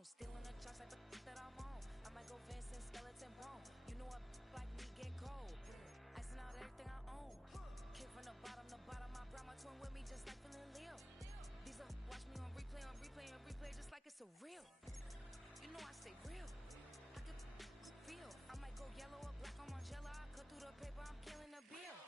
phone. Stealing the trucks like the that I'm on. I might go Vincent, skeleton bone. You know a like me get cold. Icing out everything I own. Kid from the bottom, I brought my twin with me just like feeling Leo. These watch me on replay, just like it's a real. You know I stay real. I can feel. I might go yellow or black on Margiela. I cut through the paper, I'm killing the bill.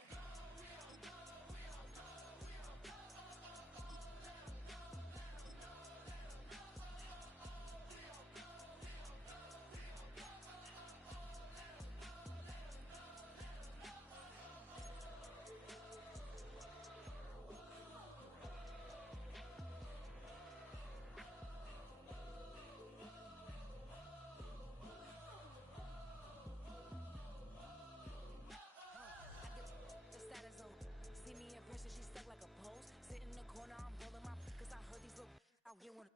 See me in person, she stuck like a post. Sit in the corner, I'm rolling my cause I heard these little out here wanna.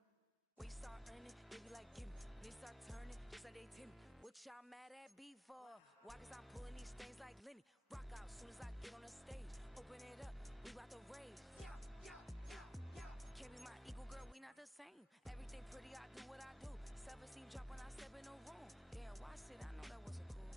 When you start earning, they be like, gimme. When they start turning, just like they Timmy. What y'all mad at me for? Why? Cause I'm pulling these things like Lenny. Rock out soon as I get on the stage. Open it up, we about to rage. Yeah. Can't be my equal, girl, we not the same. Everything pretty, I do what I do. 17 drop when I step in the room. Damn, why sit? I know that wasn't cool.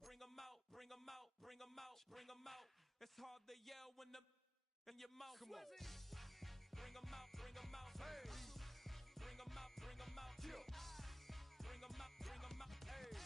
Bring 'em out, bring 'em out, bring 'em out, bring 'em out. It's hard to yell when the in your mouth. Come on. Bring 'em out, bring 'em out. Hey. Bring 'em out, bring 'em out. Yeah. Bring 'em out, bring 'em out. Hey.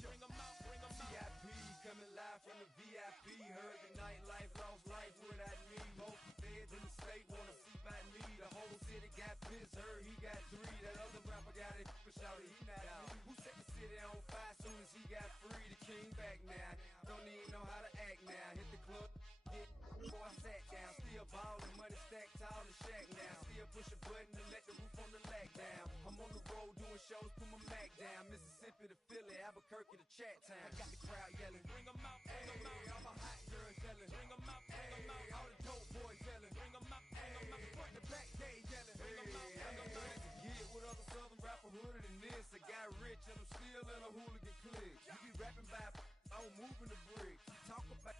Bring 'em out, bring 'em out. VIP coming live from the VIP. Heard the nightlife, lost life without me. Both feds in the state wanna see by me. The whole city got pissed, heard he got 3. That other rapper got it, but shouted he not out. Who set the city on fire soon as he got free? The king back now, don't even know how to act now. Hit the club, get before I sat down. Still ballin', money stacked tall and shack now. Still push a button to let the roof on the lag down. I'm on the road doing shows, put my Mac down. Mississippi to Philly, Albuquerque to Chat Town. I got the crowd yelling. Bring 'em out, bring 'em out. All my hot girls yelling. Bring 'em out, bring 'em out. All the dope boys yelling. Bring 'em out, bring 'em out. Front the back, they yelling. Bring 'em out, bring 'em out. Get with other southern rapper hooded than this. I got rich and I'm still in a hooligan clique. You be rapping by I'm moving the bricks. You talk about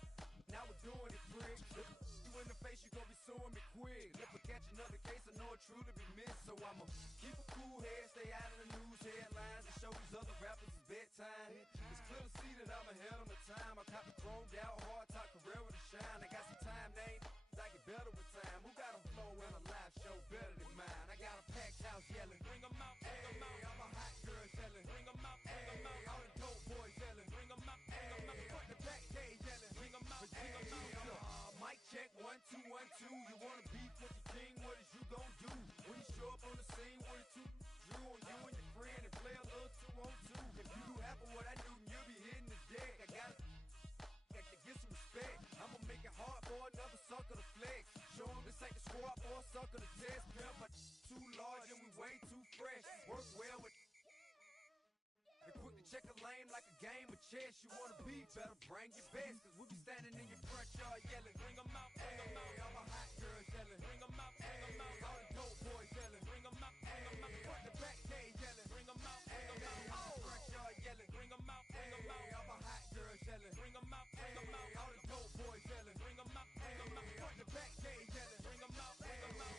now we're doing it, prick. Look you in the face, you gon' be suing me quick. If I catch another case, I know it truly be missed. So I'ma keep a cool head, stay out of the news headlines, and show these other rappers it's bedtime. It's clear to see that I'm ahead of my time. I caught the thrown out, hard talk, career to shine. I got some time, they ain't I get better with time. Who got a flow and a live show better than mine? I got a packed house yelling. Bring 'em out, bring 'em out. All my hot girls yelling. Bring 'em out, bring 'em out. All the dope boys yelling. Bring 'em out, bring 'em out. Front the back, they yelling. Bring 'em out, bring 'em out. Mic check, 1 2 1 2. You wanna beef with the king? What is you gon' do? When you show up on the scene, what it two drew on you and your friend and play a little 2 on 2. If you do half of what I do, then you'll be hitting the deck. I gotta to get some respect. I'ma make it hard for another sucker to flex. Show 'em this ain't the squad or a sucker to test. Pimp, but too large and we way too fresh. Work well with and quick to check a lane like a game of chess. You wanna be better, bring your best. Cause we be standing in your front yard yelling. Bring 'em out, bring 'em out. All my hot girls yelling. Bring 'em out, bring 'em out. All the dope boys yelling. Bring 'em out, bring 'em out. Front the back, they yelling. Bring 'em out, bring 'em out. Front yard yelling. Bring 'em out, bring 'em out. All my hot girls yelling. Bring 'em out, bring 'em out. All the dope boys yelling. Bring 'em out, bring 'em out. Front the back, they yelling. Bring 'em out, bring 'em out.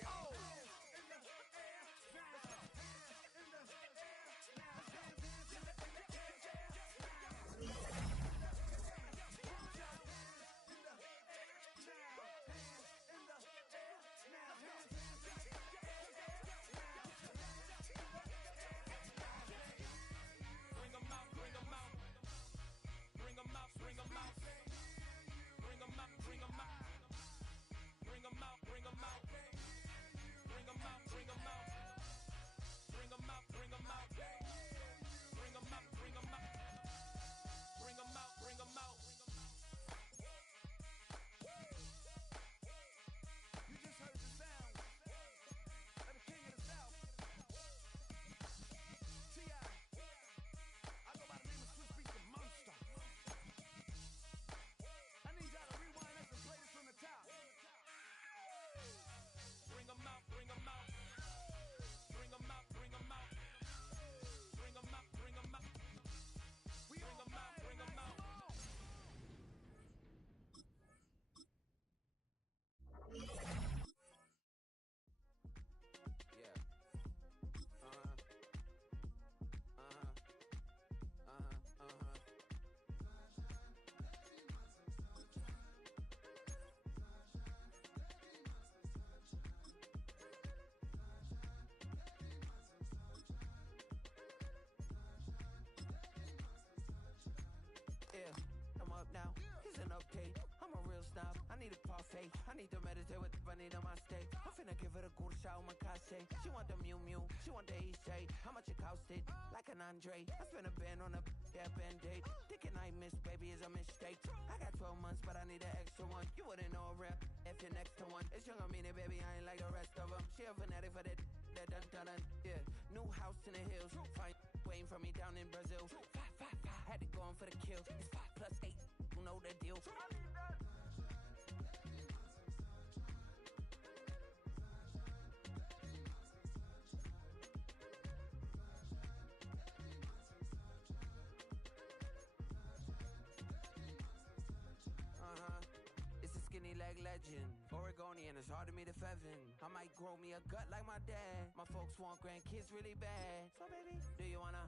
stop. I need a parfait. I need to meditate with the bunny on my steak. I'm finna give her a good shot with my cachet. She want the Mew Mew. She want the Eastside. How much it costed? Like an Andre. I spent a band on a that band-aid. Thinking I miss, baby, is a mistake. I got 12 months, but I need an extra one. You wouldn't know a rap if you're next to one. It's young, I mean it, baby, I ain't like the rest of them. She a fanatic for that dun. Yeah, new house in the hills. Fine, waiting for me down in Brazil. 5, had to go on for the kill. It's 5 plus 8, you know the deal. It's a skinny leg legend. Oregonian, it's hard to meet a Fevin. I might grow me a gut like my dad. My folks want grandkids really bad. So baby, do you wanna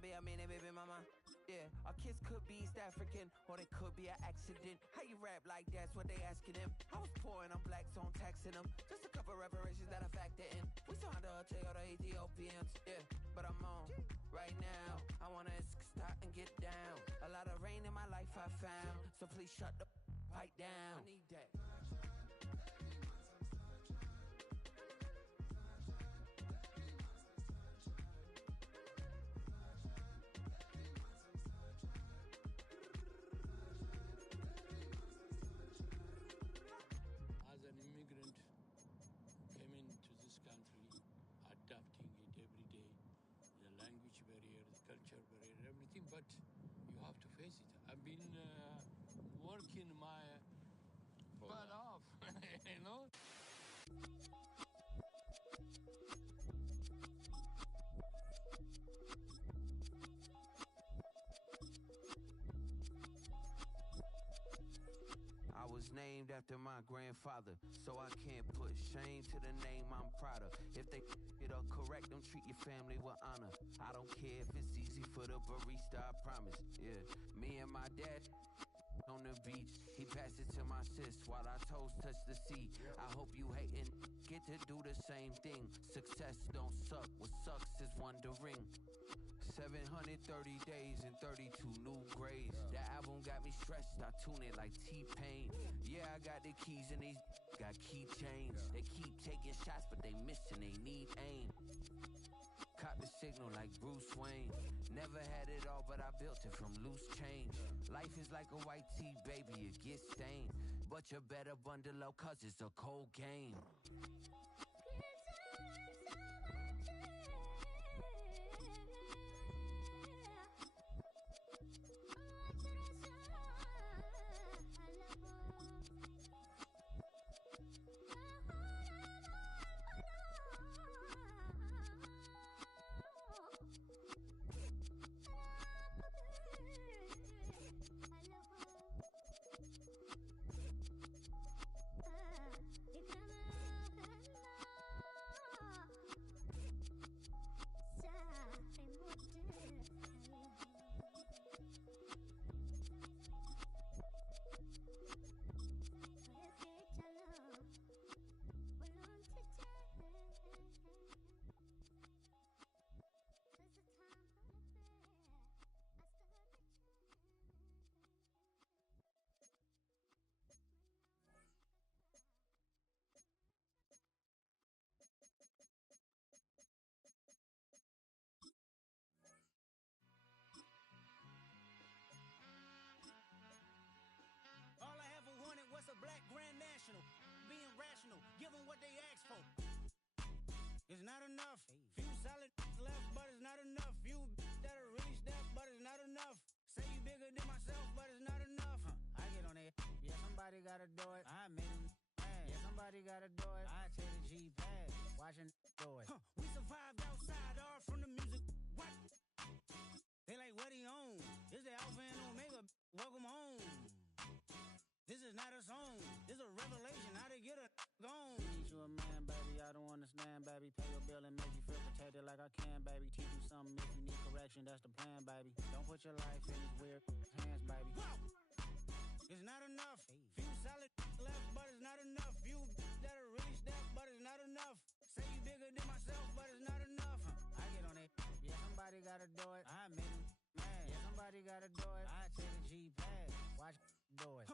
be a mini baby mama? Yeah, our kids could be East African, or they could be an accident. How you rap like that's what they asking him. I was poor and I'm black, so I'm taxing them. Just a couple reparations that I factor in. We saw the Toyota Ethiopians, yeah, but I'm on right now. I wanna stop and get down. A lot of rain in my life I found, so please shut the pipe down. I need that. As an immigrant, came into this country, adapting it every day, the language barrier, the culture barrier, everything, but you have to face it. I've been working my butt off, you know? I was named after my grandfather, so I can't put shame to the name I'm proud of. If they it up correct, don't treat your family with honor. I don't care if it's easy for the barista, I promise. Yeah, me and my dad on the beach, he passed it to my sis while our toes touch the sea. I hope you hating get to do the same thing. Success don't suck, what sucks is wondering. 730 days and 32 new grades. The album got me stressed, I tune it like T-Pain. Yeah, I got the keys and these got keychains. They keep taking shots, but they missing, they need aim. Caught the signal like Bruce Wayne. Never had it all, but I built it from loose change. Life is like a white tee, baby, it gets stained. But you better bundle up, cause it's a cold game. All I ever wanted was a black grand national. Being rational, give them what they ask for. It's not enough. Few solid left, but it's not enough. Few that'll really step, but it's not enough. Say you bigger than myself, but it's not enough. I get on it. Yeah, somebody gotta do it. I made him mad. Yeah, somebody gotta do it. I take the G-pad. Watching do it. We survived outside, all from the music. What? They like, what he on? This the Alpha and Omega. Welcome home. This is not a song. This is a revelation. How to get a gone. Teach you a man, baby. I don't understand, baby. Pay your bill and make you feel protected like I can, baby. Teach you something if you need correction. That's the plan, baby. Don't put your life in these weird hands, baby. Whoa! It's not enough. Few solid left, but it's not enough. Few that'll really step, but it's not enough. Say you bigger than myself, but it's not enough. I get on it. Yeah, somebody gotta do it. I made him mad. Yeah, somebody gotta do it. I take the G-pad. Watch do it.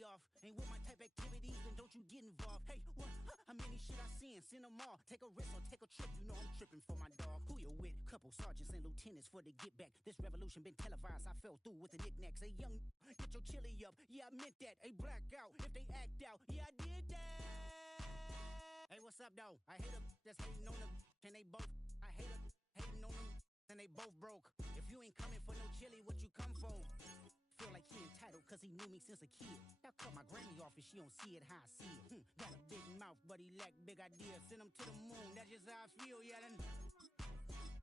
TV off. Ain't with my type activities, then don't you get involved. Hey, what? How many shit I seen? Send them all. Take a risk or take a trip. You know I'm tripping for my dog. Who you with? Couple sergeants and lieutenants for the get back. This revolution been televised. I fell through with the knickknacks. Hey, young, get your chili up. Yeah, I meant that. Hey, black out if they act out. Yeah, I did that. Hey, what's up, though? I hate them that's hating on them, and they both. I hate them hating on them, and they both broke. If you ain't coming for no chili, what you come for? Feel like he entitled cause he knew me since a kid. I cut my granny off and she don't see it how I see it. Got a big mouth but he lack big ideas. Send him to the moon, that's just how I feel yelling.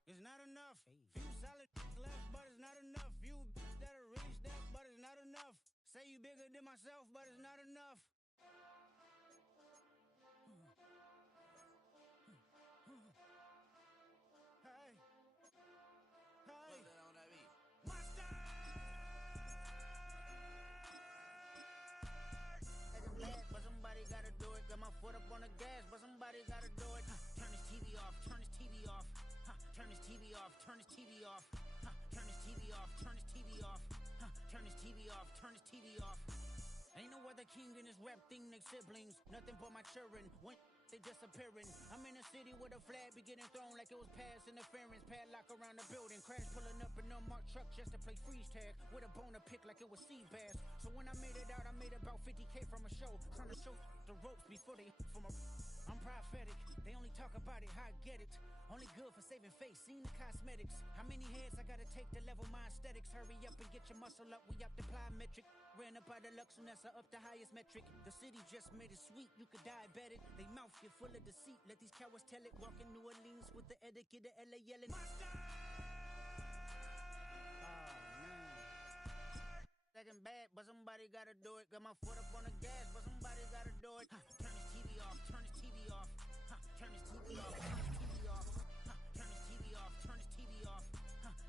It's not enough. Few solid left but it's not enough. Few that'll reach that but it's not enough. Say you bigger than myself but it's not enough. Foot up on the gas, but somebody gotta do it. Turn this TV off, turn this TV off. Turn this TV off, turn this TV off. Turn this TV off, turn this TV off. Turn this TV off, turn this TV off. Ain't no other king in this rap thing, they siblings. Nothing but my children. When they disappearing. I'm in a city with a flag be getting thrown like it was past interference. Padlock around the building. Crash pulling up an unmarked truck just to play freeze tag. With a bone to pick like it was sea bass. So when I made it out, I made about 50K from a show. Trying to show the ropes before they from a... I'm prophetic. They only talk about it, how I get it. Only good for saving face, seen the cosmetics. How many heads I gotta take to level my aesthetics? Hurry up and get your muscle up, we up the plyometric. Ran up out of Luxonessa, up the highest metric. The city just made it sweet, you could diabetic. They mouth get full of deceit, let these cowards tell it. Walking New Orleans with the etiquette of LA yelling. Monster! Second bad, but somebody gotta do it. Got my foot up on the gas, but somebody gotta do it. Turn this TV off, turn this TV off. Turn this TV off, turn this TV off. Turn this TV off, turn this TV off.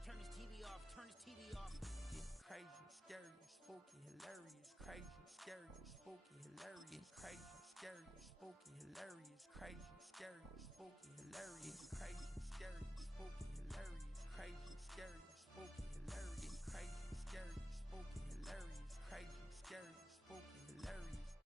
Turn this TV off, turn this TV off. It's crazy, scary, spooky, hilarious. Crazy, scary, spooky, hilarious. Crazy, scary, spooky, hilarious. Crazy, scary, spooky, hilarious. Crazy, scary, spooky, hilarious. Crazy, scary, spooky, hilarious. Crazy, scary, spooky, hilarious. Crazy, scary, spooky, hilarious.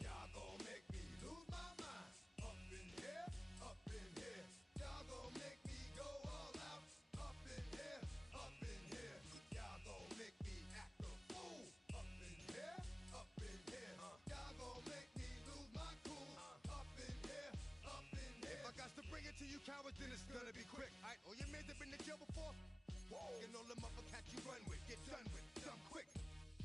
Y'all gon' make me lose my mind. Up in here, up in here. Y'all gon' make me go all out. Up in here, up in here. Y'all gon' make me act a fool. Up in here, up in here. Y'all gon' make me lose my cool. Up in here, up in here. If I got to bring it to you cowards, then it's gonna be quick. Aight, all your men have been to jail before? Whoa. And all them other cats you run with, get done with, done quick.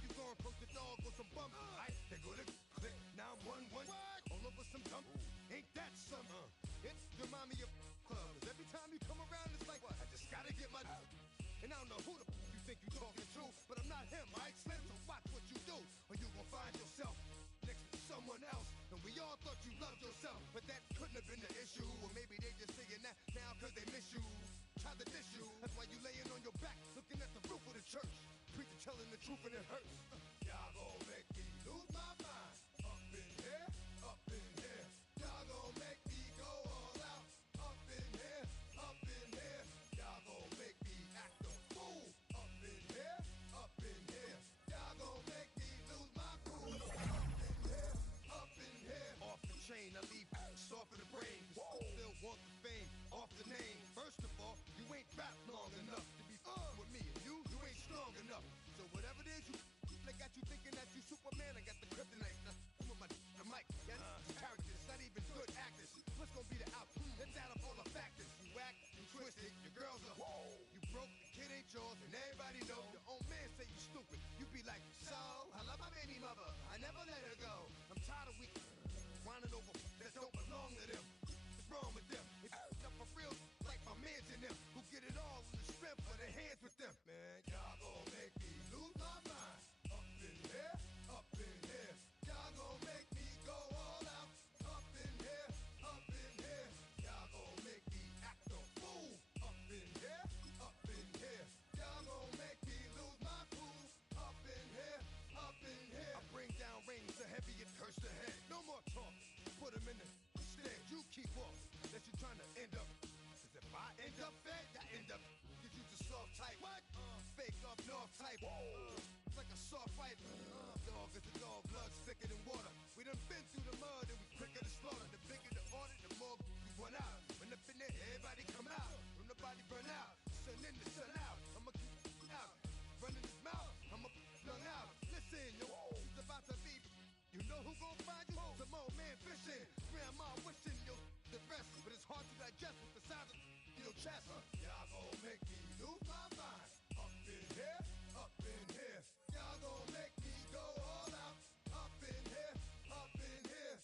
You gon' approach the dog with some bump. Aight, they go to click, now I'm 1-1. All over some dump. Ain't that some? It's the mommy of clubs. Every time you come around, it's like, I just gotta get my... And I don't know who the you think you talking to, but I'm not him, right, Slim? So watch what you do, or you gon' find yourself next to someone else. And we all thought you loved yourself, but that couldn't have been the issue. Or maybe they just saying that now cause they miss you. Try to diss you, that's why you laying on your back, looking at the roof of the church. Preacher telling the truth and it hurts. Y'all gon' make me lose my mind. Up in here, up in here. Y'all gon' make me go all out. Up in here, up in here. Y'all gon' make me act a fool. Up in here, up in here. Y'all gon' make me lose my cool. Up in here, up in here. Off the chain, I leave soft in the brain. Still want the fame, off the name. First of all, you ain't rap long enough to be with me. And you ain't strong enough. So whatever it is you they got you thinking that you Superman, I got the kryptonite. Come with my the mic, yeah, this characters, not even good actors. What's gonna be the outcome? Let's add up all the factors. You whack, you twisted, your girls are you broke, the kid ain't yours, and everybody know. Your own man say you stupid. You be like, so, I love my baby mother, I never let her go. I'm tired of weak whining over that don't belong to them. What's wrong with them? If you up for real, like my mans in them, who get it all in the strength of their hands with them. Man, Y'all gon' make me lose my mind. Up in here, up in here. Y'all life. It's like a soft fight. Dog is a dog, blood thicker than water. We done been through the mud and we quicker to slaughter. The bigger the order, the more we run out. When up in there, everybody come out. When nobody burn out, sun in the sun out. I'ma keep out, running his mouth. I'ma run out. Listen, yo, it's about to be. You know who gon' find you? Some old man fishing. Grandma wishing yo the best, but it's hard to digest with the sound of your chest. Y'all gon' make me lose my mind. Up in here, up in here. Y'all gon' make me go all out. Up in here, up in here.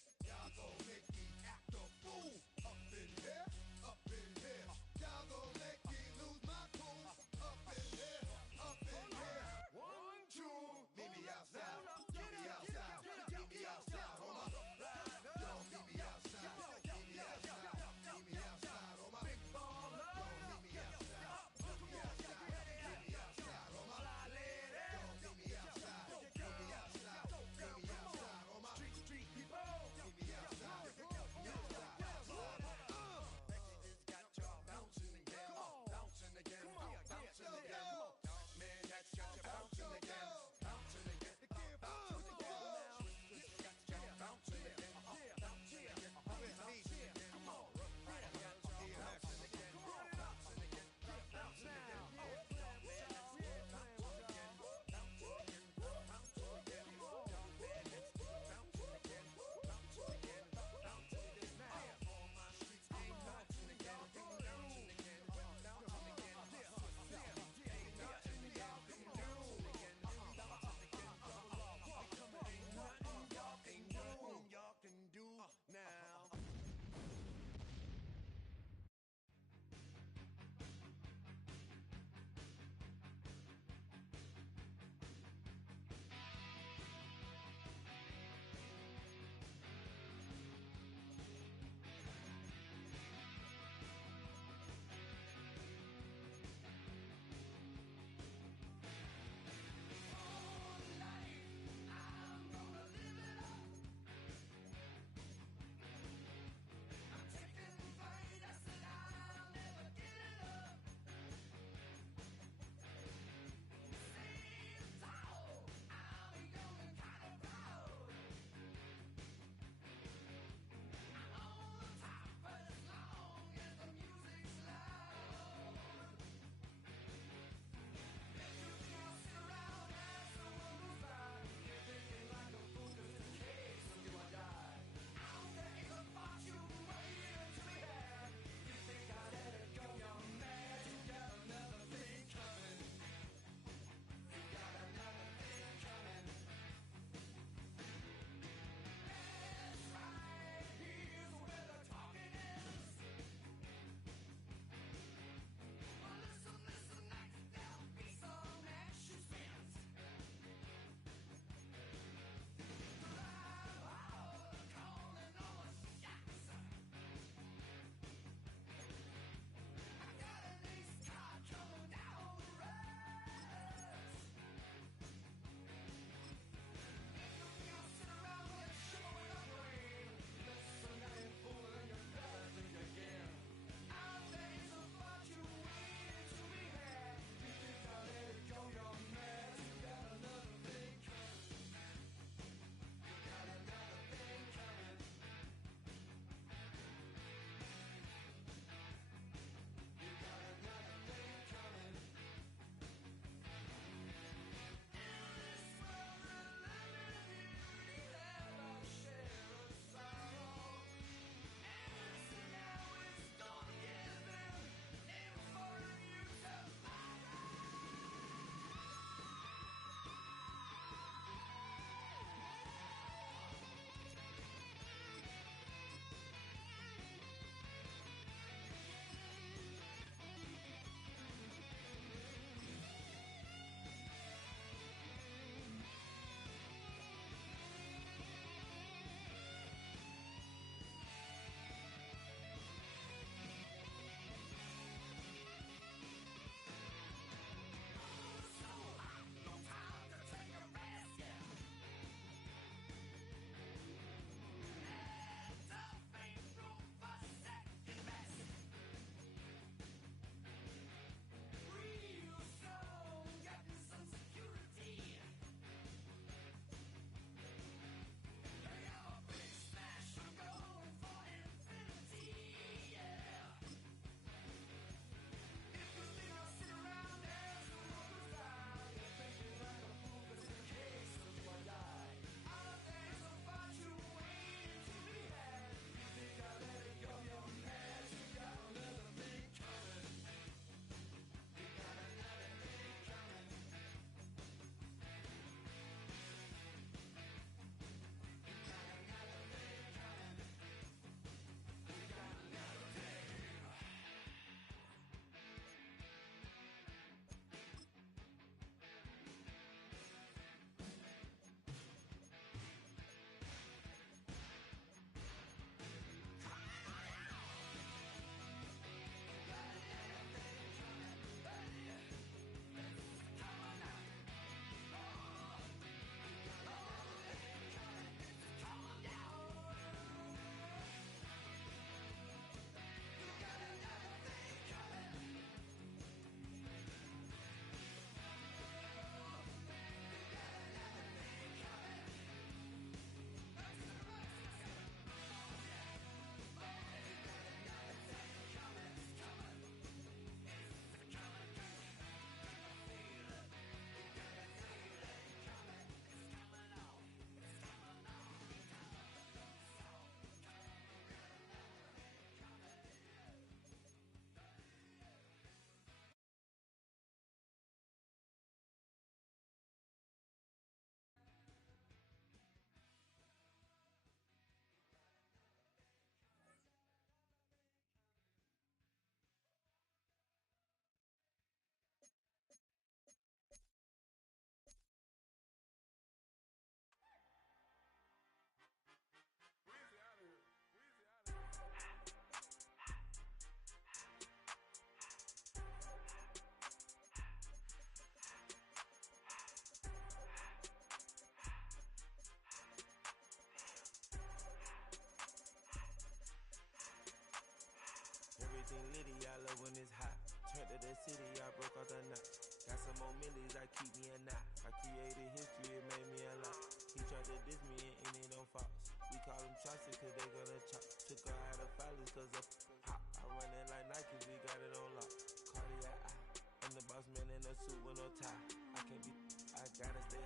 love when it's hot. Turned to the city, I broke out the knot. Got some more millies, I keep me a knot. I created history, it made me a lot. He tried to diss me and it don't false. We call them Chaucer cause they gonna chop. Took her out of filers cause of hot. I run it like Nike, we got it on lock. Cardiac eye. I'm the boss man in a suit with no tie. I can't be, I gotta stay.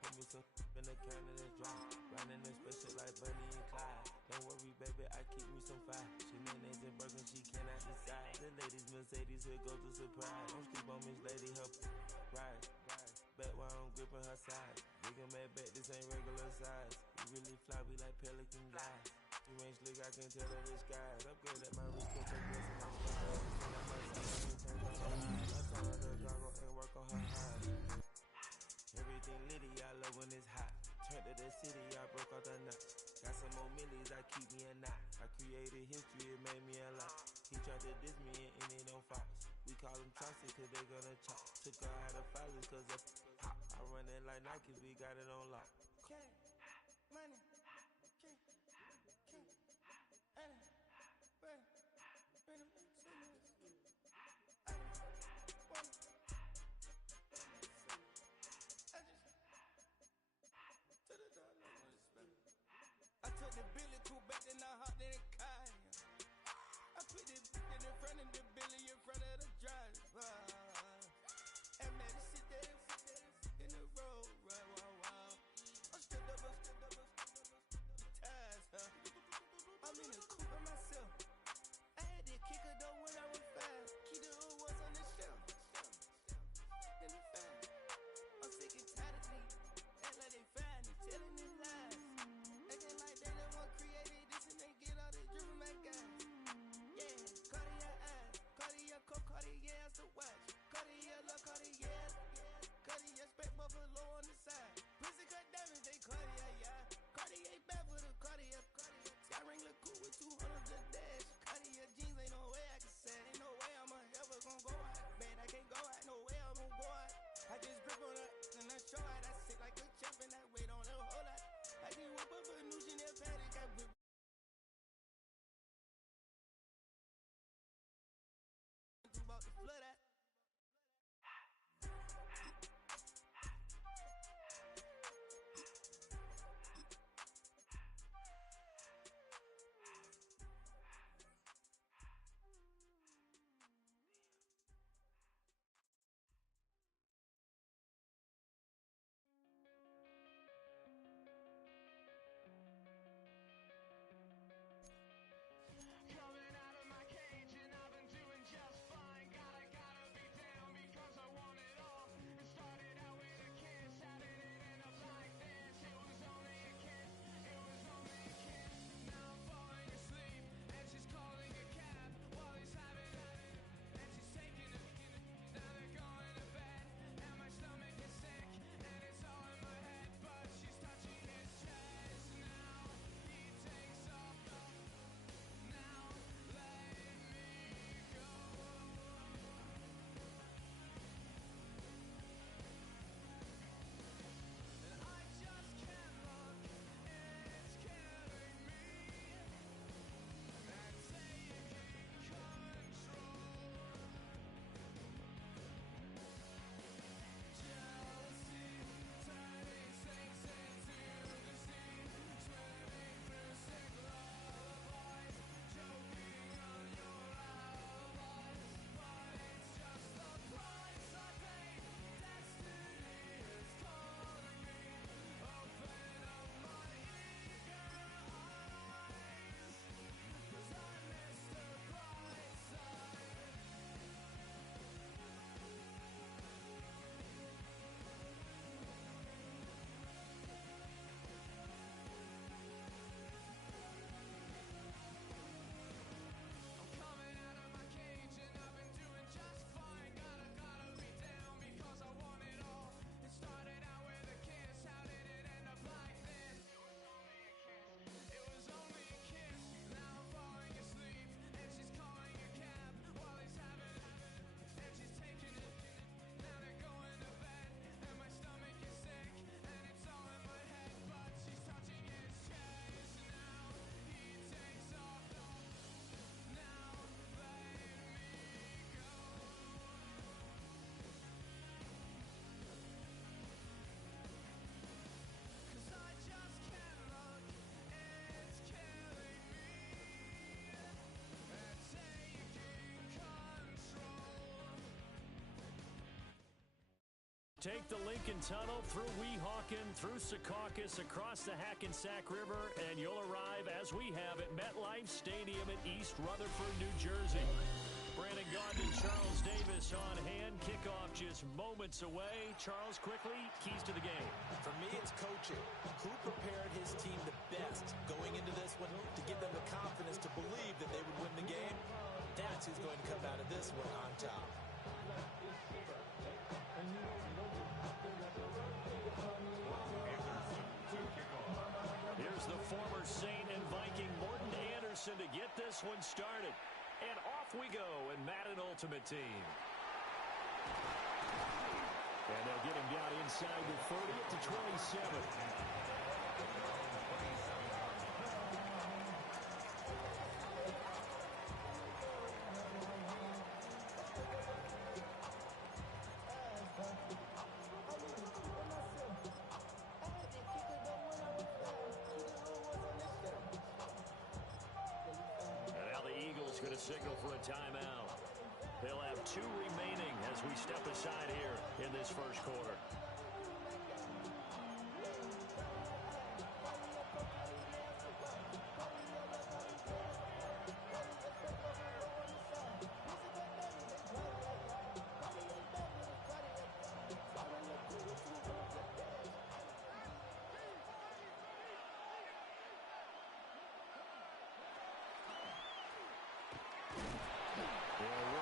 Put me some in the can of this dry. Riding in special like Bunny and Clyde. Don't worry, baby, I keep me some fire. She mayonnaise and burger, she cannot decide. The ladies Mercedes, here goes the surprise. Don't sleep on Miss Lady, help ride. Bet while I'm gripping her side. Nigga mad bet, this ain't regular size. We really fly, we like pelican guys. You ain't slick, I can tell her the skies. Upgrade at my wrist, put your glass in my stuff. Everything I might see, I can change on her eyes. I told her to goggle and work on her eyes. Everything litty, I love when it's hot. Turned to the city, I broke out the knot. Got some more millies, I keep me a knot. I created history, it made me a lot. He tried to diss me and it don't false. We call them Chaucer cause they gonna chop. Took her out of filers cause of pop. I run it like Nike, we got it on lock. Cash, money, cash, Anna, money, I took the Billy Cool back, then I hopped in the car. I put the in front of the Billy in front of the driver. And man, sit there in the road, right, wow. Take the Lincoln Tunnel through Weehawken, through Secaucus, across the Hackensack River, and you'll arrive, as we have, at MetLife Stadium in East Rutherford, New Jersey. Brandon Gaudin and Charles Davis on hand. Kickoff just moments away. Charles, quickly, keys to the game. For me, it's coaching. Who prepared his team the best going into this one to give them the confidence to believe that they would win the game? That's who's going to come out of this one on top. Here's the former Saint and Viking Morton Anderson to get this one started. And off we go in Madden Ultimate Team. And they'll get him down inside the 30 to 27. Going to signal for a timeout. They'll have 2 remaining as we step aside here in this first quarter.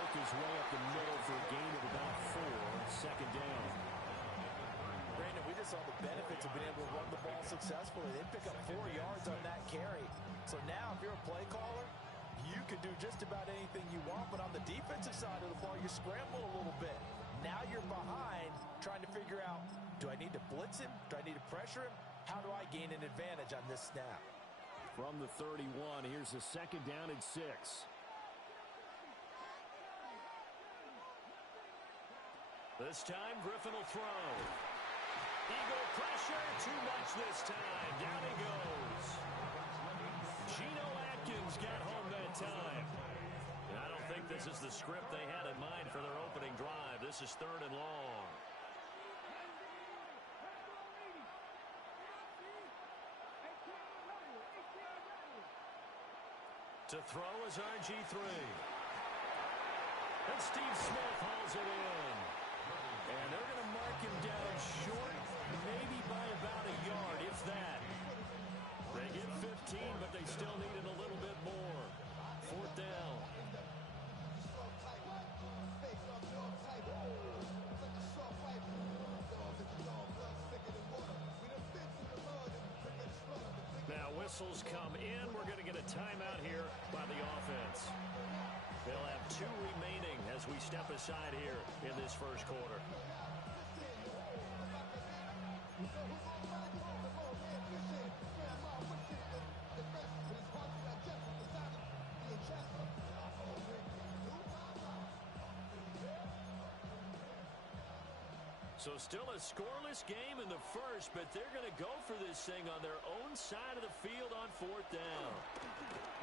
His way up the middle for a gain of about 4, second down. Brandon, we just saw the benefits of being able to run the ball successfully. They pick up 4 yards on that carry. So now if you're a play caller, you can do just about anything you want, but on the defensive side of the ball, you scramble a little bit. Now you're behind trying to figure out, do I need to blitz him? Do I need to pressure him? How do I gain an advantage on this snap? From the 31, here's a second down and 6. This time, Griffin will throw. Eagle pressure, too much this time. Down he goes. Geno Atkins got home that time. And I don't think this is the script they had in mind for their opening drive. This is 3rd and long. To throw is RG3. And Steve Smith hauls it in. And they're going to mark him down short, maybe by about a yard, if that. They get 15, but they still needed a little bit more. 4th down. Now whistles come in. We're going to get a timeout here by the offense. They'll have 2 remaining as we step aside here in this first quarter. So still a scoreless game in the first, but they're going to go for this thing on their own side of the field on 4th down.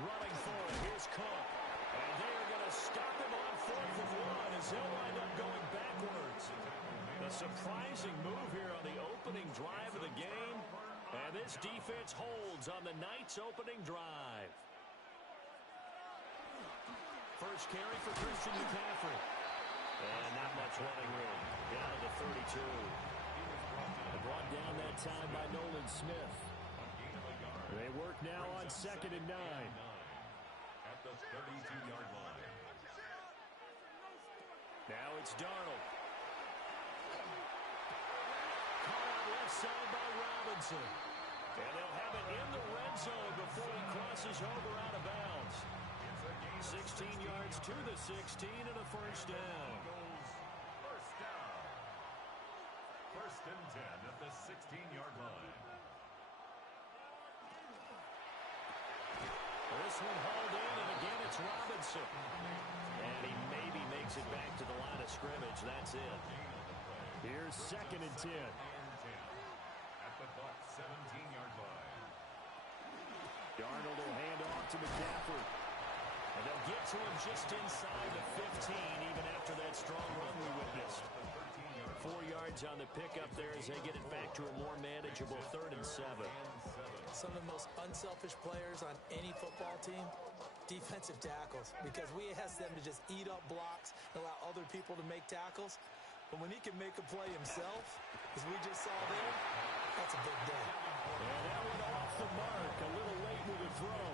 Running for it, here's Cook. And they are going to stop him on 4th and 1 as they'll wind up going backwards. A surprising move here on the opening drive of the game. And this defense holds on the Knights' opening drive. First carry for Christian McCaffrey. And not much running room. Down to the 32. Brought down that time by Nolan Smith. They work now on 2nd and 9. At the 32-yard line. Now it's Darnold. Caught out left side by Robinson. And they'll have it in the red zone before he crosses over out of bounds. 16 yards to the 16 and a first down. First down. 1st and 10 at the 16-yard line. This one hauled in, and again it's Robinson. And he maybe makes it back to the line of scrimmage. That's it. Here's 2nd and 10. At the Bucs 17-yard line. Darnold will hand off to McCaffrey. And they'll get to him just inside the 15, even after that strong run we witnessed. 4 yards on the pickup there as they get it back to a more manageable 3rd and 7. Some of the most unselfish players on any football team, defensive tackles, because we ask them to just eat up blocks and allow other people to make tackles. But when he can make a play himself, as we just saw there, that's a big day. And that one off the mark, a little late with the throw.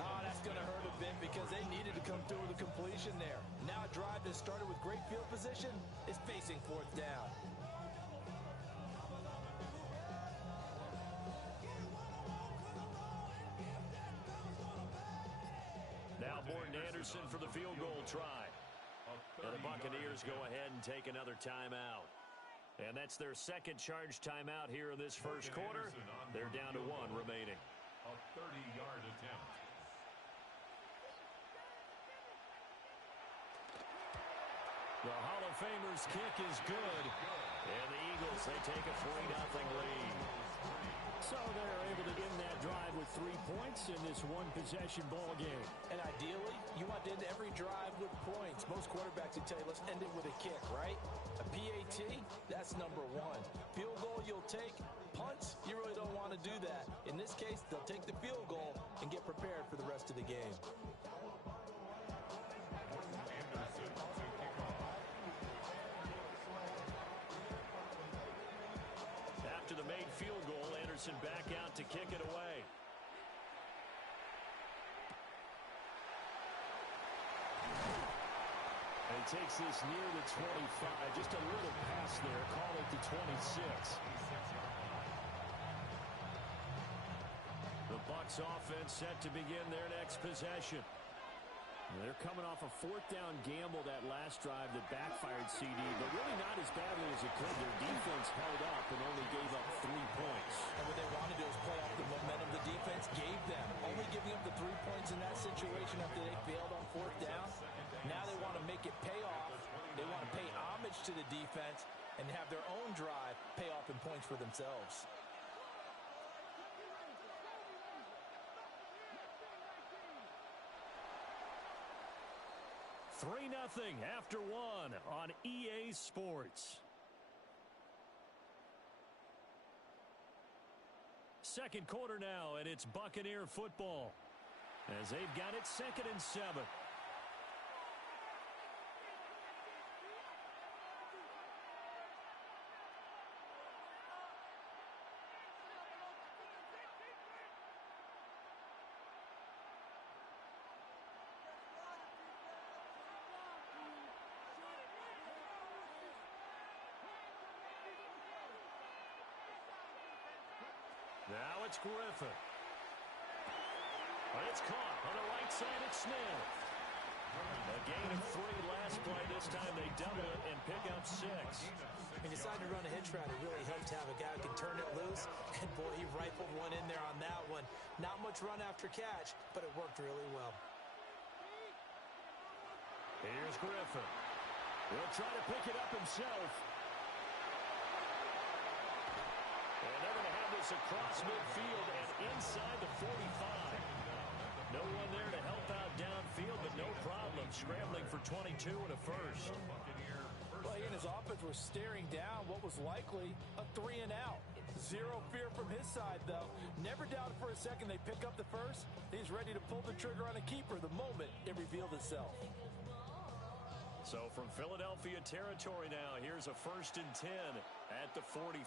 Oh, that's going to hurt a bit because they needed to come through with a completion there. Now a drive that started with great field position is facing 4th down. Now Morton Anderson for the field goal try. And the Buccaneers go ahead and take another timeout. And that's their second charge timeout here in this first quarter. They're down to 1 remaining. A 30-yard attempt. The Hall of Famer's kick is good. And the Eagles, they take a 3-0 lead. So they're able to end that drive with 3 points in this one-possession ball game. And ideally, you want to end every drive with points. Most quarterbacks would tell you, let's end it with a kick, right? A PAT, that's number 1. Field goal you'll take. Punts, you really don't want to do that. In this case, they'll take the field goal and get prepared for the rest of the game. After the made field goal, Anderson back out to kick it away. And he takes this near the 25. Just a little pass there. Call it the 26. The Bucs offense set to begin their next possession. They're coming off a 4th down gamble that last drive that backfired CD, but really not as badly as it could. Their defense held up and only gave up 3 points. And what they want to do is play off the momentum the defense gave them. Only giving up the 3 points in that situation after they failed on 4th down. Now they want to make it pay off. They want to pay homage to the defense and have their own drive pay off in points for themselves. 3-0 after 1 on EA Sports. Second quarter now, and it's Buccaneer football as they've got it 2nd and 7. Now it's Griffin. And it's caught on the right side. It's Smith. A gain of 3 last play. This time they double it and pick up 6. When you decide to run a hitch route, it really helps to have a guy who can turn it loose. And boy, he rifled one in there on that one. Not much run after catch, but it worked really well. Here's Griffin. He'll try to pick it up himself. And they're going to have this across midfield and inside the 45. No one there to help out downfield, but no problem. Scrambling for 22 and a first. Well, he and his offense were staring down what was likely a 3 and out. Zero fear from his side, though. Never doubted for a second they pick up the first. He's ready to pull the trigger on a keeper the moment it revealed itself. So from Philadelphia territory now, here's a 1st and 10 at the 43.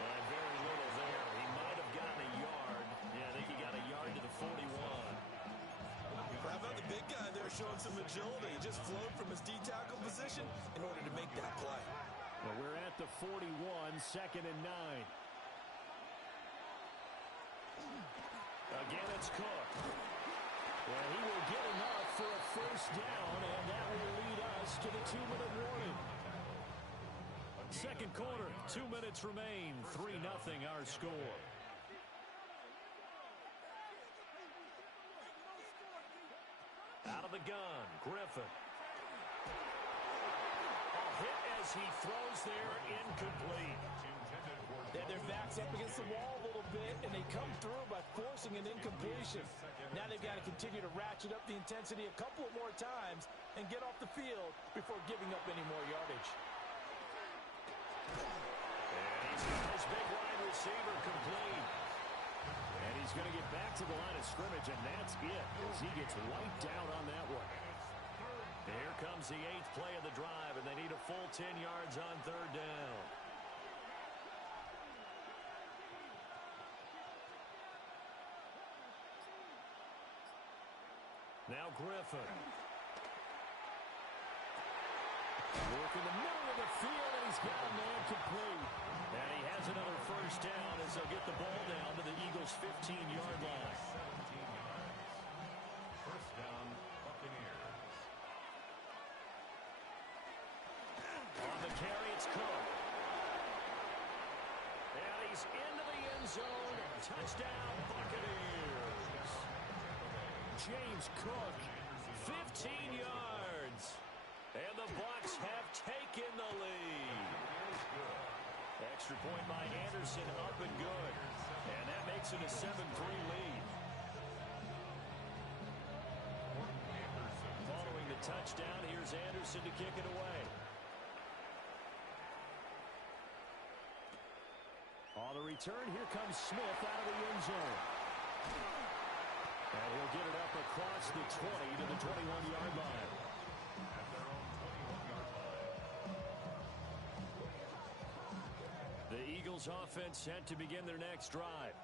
And very little there. He might have gotten a yard. Yeah, I think he got a yard to the 41. How about the big guy there showing some agility? Just flowed from his D-tackle position in order to make that play. Well, we're at the 41, 2nd and 9. Again, it's Cook. Well, he will get enough for a first down, and that will lead us to the 2-minute warning. Second quarter, 2 minutes remain, 3-0 our score. Out of the gun, Griffin. A hit as he throws there, incomplete. They have their backs up against the wall a little bit, and they come through by forcing an incompletion. Now they've got to continue to ratchet up the intensity a couple of more times and get off the field before giving up any more yardage. And he's got his big wide receiver complete. And he's going to get back to the line of scrimmage, and that's it as he gets wiped out on that one. Here comes the 8th play of the drive, and they need a full 10 yards on 3rd down. Now Griffin. Work in the middle of the field, and he's got a man complete. And he has another first down as they'll get the ball down to the Eagles' 15-yard line. 17 yards. First down, Buccaneers. On the carry, it's Cook. And he's into the end zone. Touchdown, Buccaneers. James Cook, 15 yards. And the Bucs have taken the lead. Extra point by Anderson, up and good. And that makes it a 7-3 lead. Following the touchdown, here's Anderson to kick it away. On the return, here comes Smith out of the end zone. And he'll get it up across the 20 to the 21-yard line. The Eagles offense set to begin their next drive.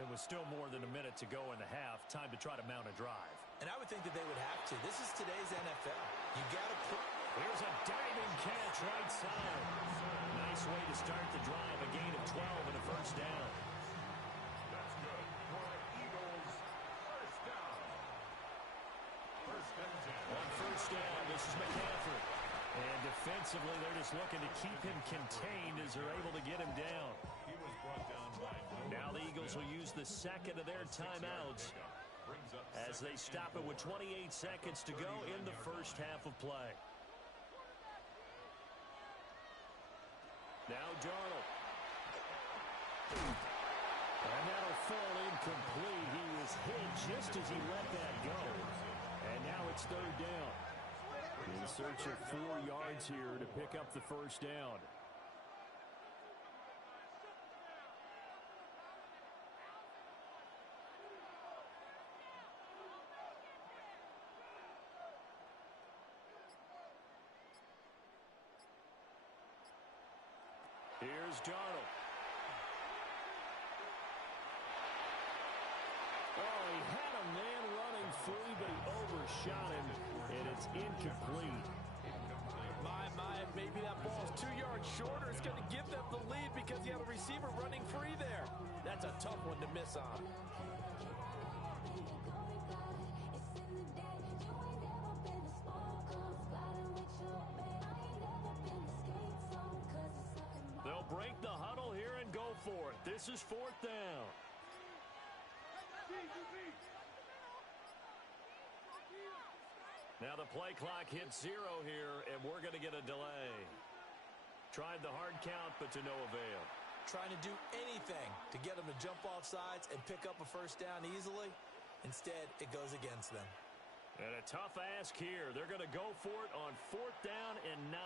It was still more than a minute to go in the half. Time to try to mount a drive. And I would think that they would have to. This is today's NFL. You got to put... Here's a diving catch right side. Nice way to start the drive. A gain of 12 and a first down. That's good for the Eagles. First down. First and 10. On first down, this is McCaffrey. And defensively, they're just looking to keep him contained as they're able to get him down. He was brought down by Now the Eagles will use the second of their timeouts as they stop it with 28 seconds to go in the first half of play. Now Darnold. And that'll fall incomplete. He was hit just as he let that go. And now it's 3rd down. In search of 4 yards here to pick up the first down. Here's Darnold. Oh, he had a man running free, but he overshot him, and it's incomplete. Maybe that ball's 2 yards shorter. It's going to give them the lead because you have a receiver running free there. That's a tough one to miss on. They'll break the huddle here and go for it. This is 4th down. Now the play clock hits 0 here, and we're going to get a delay. Tried the hard count, but to no avail. Trying to do anything to get them to jump off sides and pick up a first down easily. Instead, it goes against them. And a tough ask here. They're going to go for it on 4th down and 9.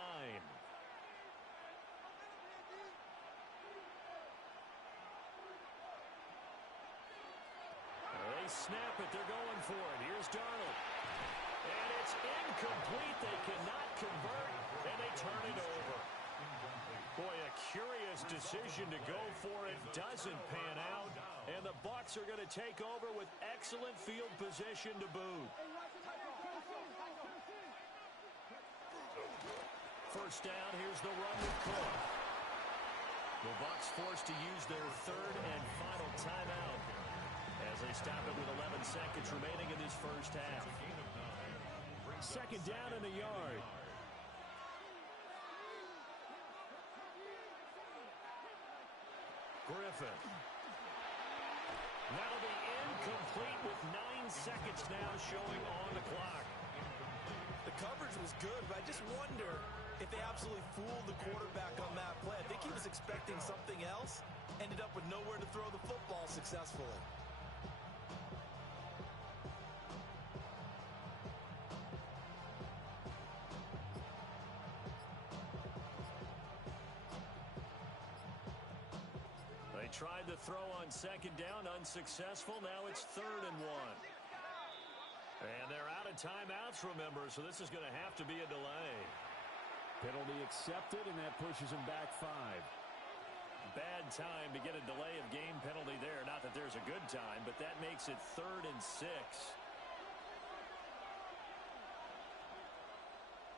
They snap it. They're going for it. Here's Darnold. And it's incomplete. They cannot convert, and they turn it over. Boy, a curious decision to go for it. Doesn't pan out, and the Bucs are going to take over with excellent field position to boot. First down, here's the run with Cook. The Bucs forced to use their 3rd and final timeout as they stop it with 11 seconds remaining in this first half. 2nd down and a yard. Griffin. That'll be incomplete with 9 seconds now showing on the clock. The coverage was good, but I just wonder if they absolutely fooled the quarterback on that play. I think he was expecting something else, ended up with nowhere to throw the football successfully. They tried the throw on second down, unsuccessful. Now it's 3rd and 1. And they're out of timeouts, remember, so this is going to have to be a delay. Penalty accepted, and that pushes him back 5. Bad time to get a delay of game penalty there. Not that there's a good time, but that makes it 3rd and 6.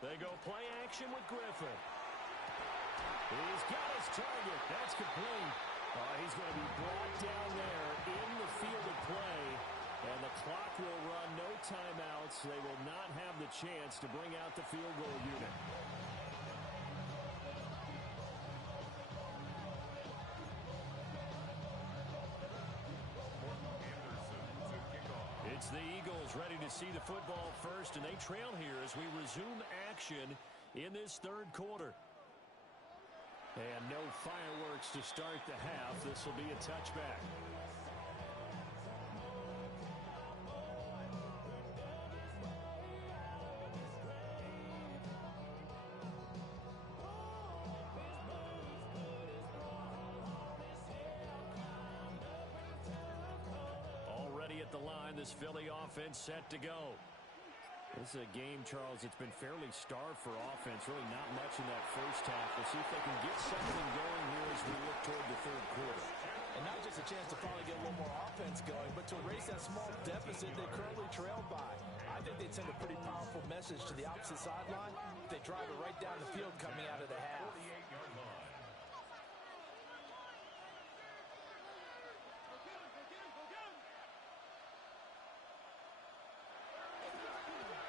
They go play action with Griffin. He's got his target. That's complete. He's going to be brought down there in the field of play, and the clock will run, no timeouts. They will not have the chance to bring out the field goal unit. It's the Eagles ready to see the football first, and they trail here as we resume action in this 3rd quarter. And no fireworks to start the half. This will be a touchback. Already at the line, this Philly offense set to go. This is a game, Charles, it's been fairly starved for offense. Really not much in that first half. We'll see if they can get something going here as we look toward the 3rd quarter. And not just a chance to finally get a little more offense going, but to erase that small deficit they currently trailed by. I think they'd send a pretty powerful message to the opposite sideline if they drive it right down the field coming out of the half.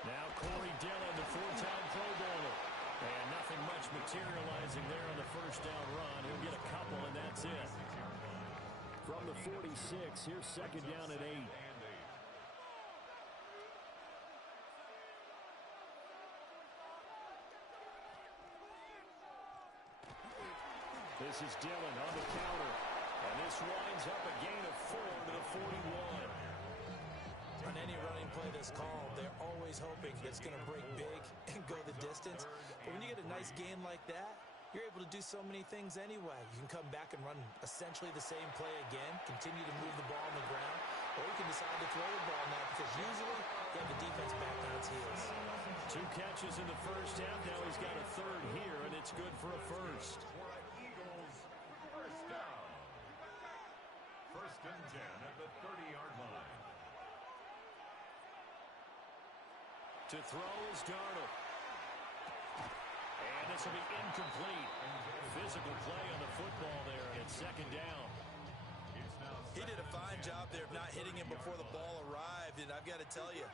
Now Corey Dillon, the 4-time Pro Bowler. And nothing much materializing there on the first down run. He'll get a couple, and that's it. From the 46, here's 2nd down at 8. This is Dillon on the counter. And this winds up a gain of 4 to the 41. On any running play that's called, they're always hoping that it's going to break big and go the distance. But when you get a nice game like that, you're able to do so many things anyway. You can come back and run essentially the same play again, continue to move the ball on the ground, or you can decide to throw the ball now because usually you have the defense back on its heels. 2 catches in the first half. Now he's got a 3rd here, and it's good for a first. Eagles, 1st down. 1st and 10 at the 30-yard line. To throw is Darnold. And this will be incomplete. Physical play on the football there, and it's 2nd down. He did a fine job there of not hitting him before the ball arrived, and I've got to tell you,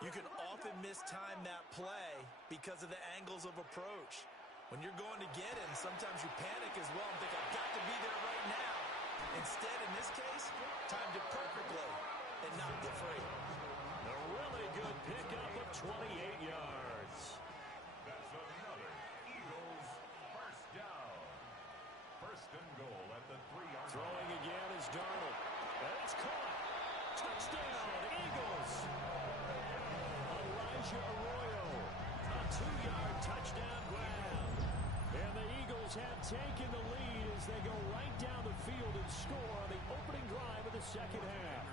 you can often mistime that play because of the angles of approach. When you're going to get him, sometimes you panic as well and think, I've got to be there right now. Instead, in this case, timed it perfectly and knocked it free. A really good pickup of 28 yards. That's another Eagles 1st down. 1st and goal at the 3-yard line. Throwing again is Darnold. And it's caught. Touchdown, Eagles. Elijah Arroyo. A 2-yard touchdown grab. And the Eagles have taken the lead as they go right down the field and score on the opening drive of the 2nd half.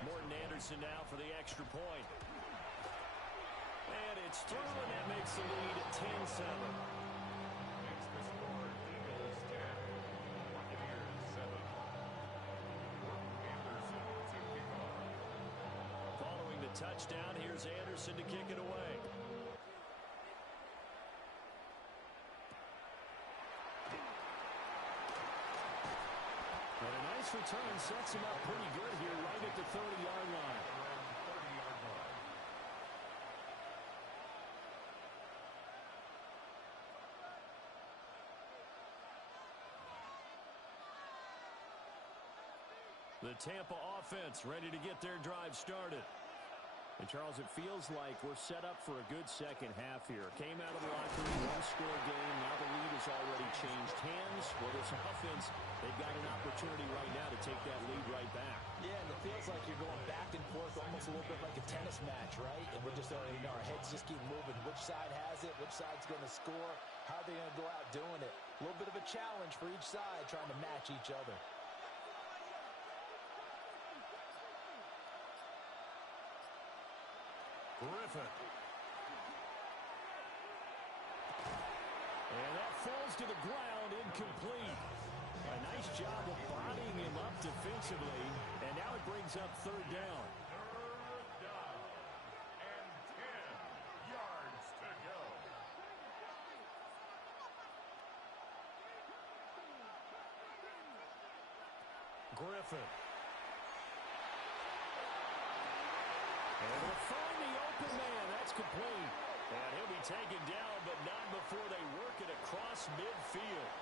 Morton Anderson now for the extra point. And it's through, and that makes the lead at 10-7. Makes the score Eagles 10, Buccaneers 7. Anderson to kick off. Following the touchdown, here's Anderson to kick it away. And a nice return sets him up pretty good here right at the 30-yard line. The Tampa offense ready to get their drive started. And, Charles, it feels like we're set up for a good second half here. Came out of the locker room, one-score game. Now the lead has already changed hands. Well, this offense, they've got an opportunity right now to take that lead right back. Yeah, and it feels like you're going back and forth almost a little bit like a tennis match, right? And we're just, our heads just keep moving. Which side has it? Which side's going to score? How are they going to go out doing it? A little bit of a challenge for each side trying to match each other. Griffin. And that falls to the ground, incomplete. A nice job of bodying him up defensively, and now it brings up third down. Third down and 10 yards to go. Griffin. And they'll find the open man. That's complete. And he'll be taken down, but not before they work it across midfield.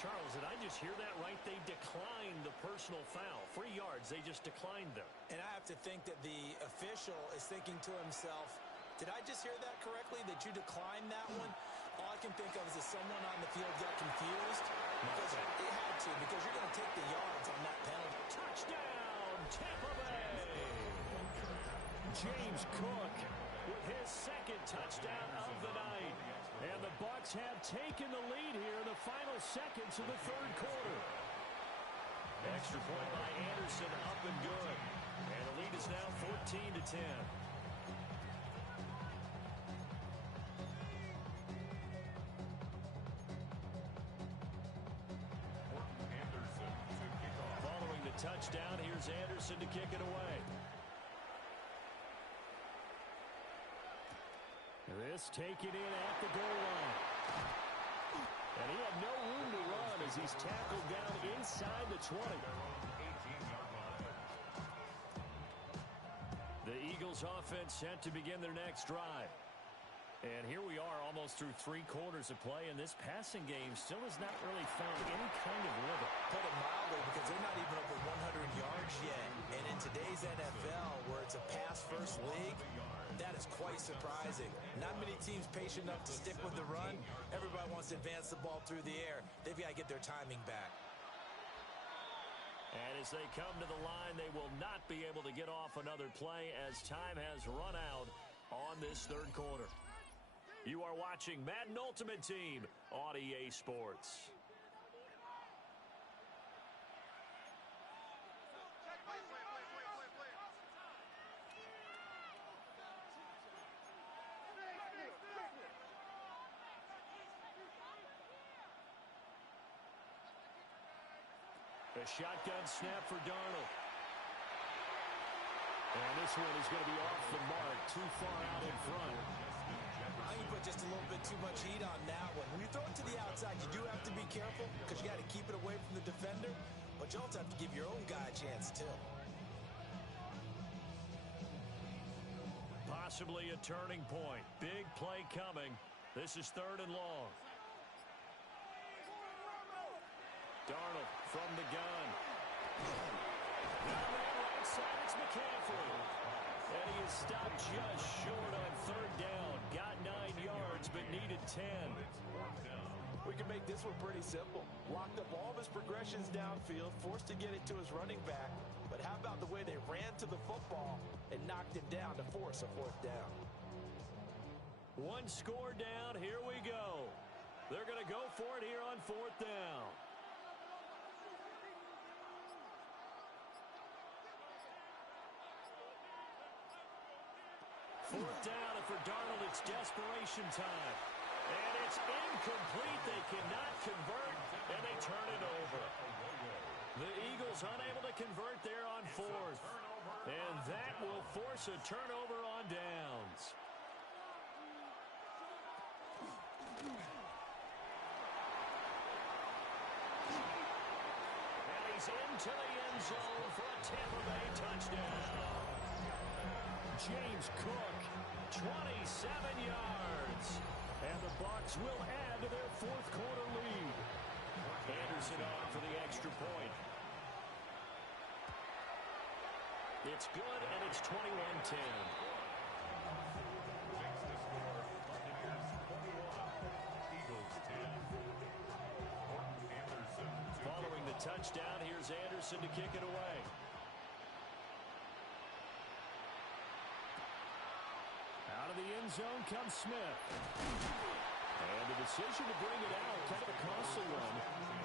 Charles, did I just hear that right? They declined the personal foul. 3 yards, they just declined them. And I have to think that the official is thinking to himself, did I just hear that correctly, that you declined that one? All I can think of is that someone on the field got confused because it had to, because you're going to take the yards on that penalty. Touchdown, Tampa Bay! James Cook with his second touchdown of the night. And the Bucs have taken the lead here in the final seconds of the third quarter. Extra point by Anderson, up and good. And the lead is now 14-10. Following the touchdown, here's Anderson to kick it away. This taken in at the goal line. And he had no room to run as he's tackled down inside the 20. The Eagles offense set to begin their next drive. And here we are almost through 3 quarters of play, and this passing game still has not really found any kind of rhythm. Put it mildly, because they're not even over 100 yards yet. And in today's NFL, where it's a pass-first league, that is quite surprising. Not many teams patient enough to stick with the run. Everybody wants to advance the ball through the air. They've got to get their timing back. And as they come to the line, they will not be able to get off another play as time has run out on this third quarter. You are watching Madden Ultimate Team on EA Sports. A shotgun snap for Darnold. And this one is going to be off the mark, too far out in front. I think you put just a little bit too much heat on that one. When you throw it to the outside, you do have to be careful because you got to keep it away from the defender, but you also have to give your own guy a chance too. Possibly a turning point. Big play coming. This is third and long. Darnold from the gun. Down that right side, it's McCaffrey. And he is stopped just short on third down. Got 9 yards, but needed 10. We can make this one pretty simple. Locked up all of his progressions downfield, forced to get it to his running back. But how about the way they ran to the football and knocked him down to force a fourth down? One score down, here we go. They're going to go for it here on fourth down. Fourth down, and for Darnold, it's desperation time. And it's incomplete. They cannot convert, and they turn it over. The Eagles unable to convert there on fourth. And that will force a turnover on downs. And he's into the end zone for a Tampa Bay touchdown. James Cook, 27 yards. And the Bucs will add to their fourth quarter lead. Anderson on for the extra point. It's good, and it's 21-10. Following the touchdown, here's Anderson to kick it away. Out of the end zone comes Smith. And the decision to bring it out, kind of a costly one,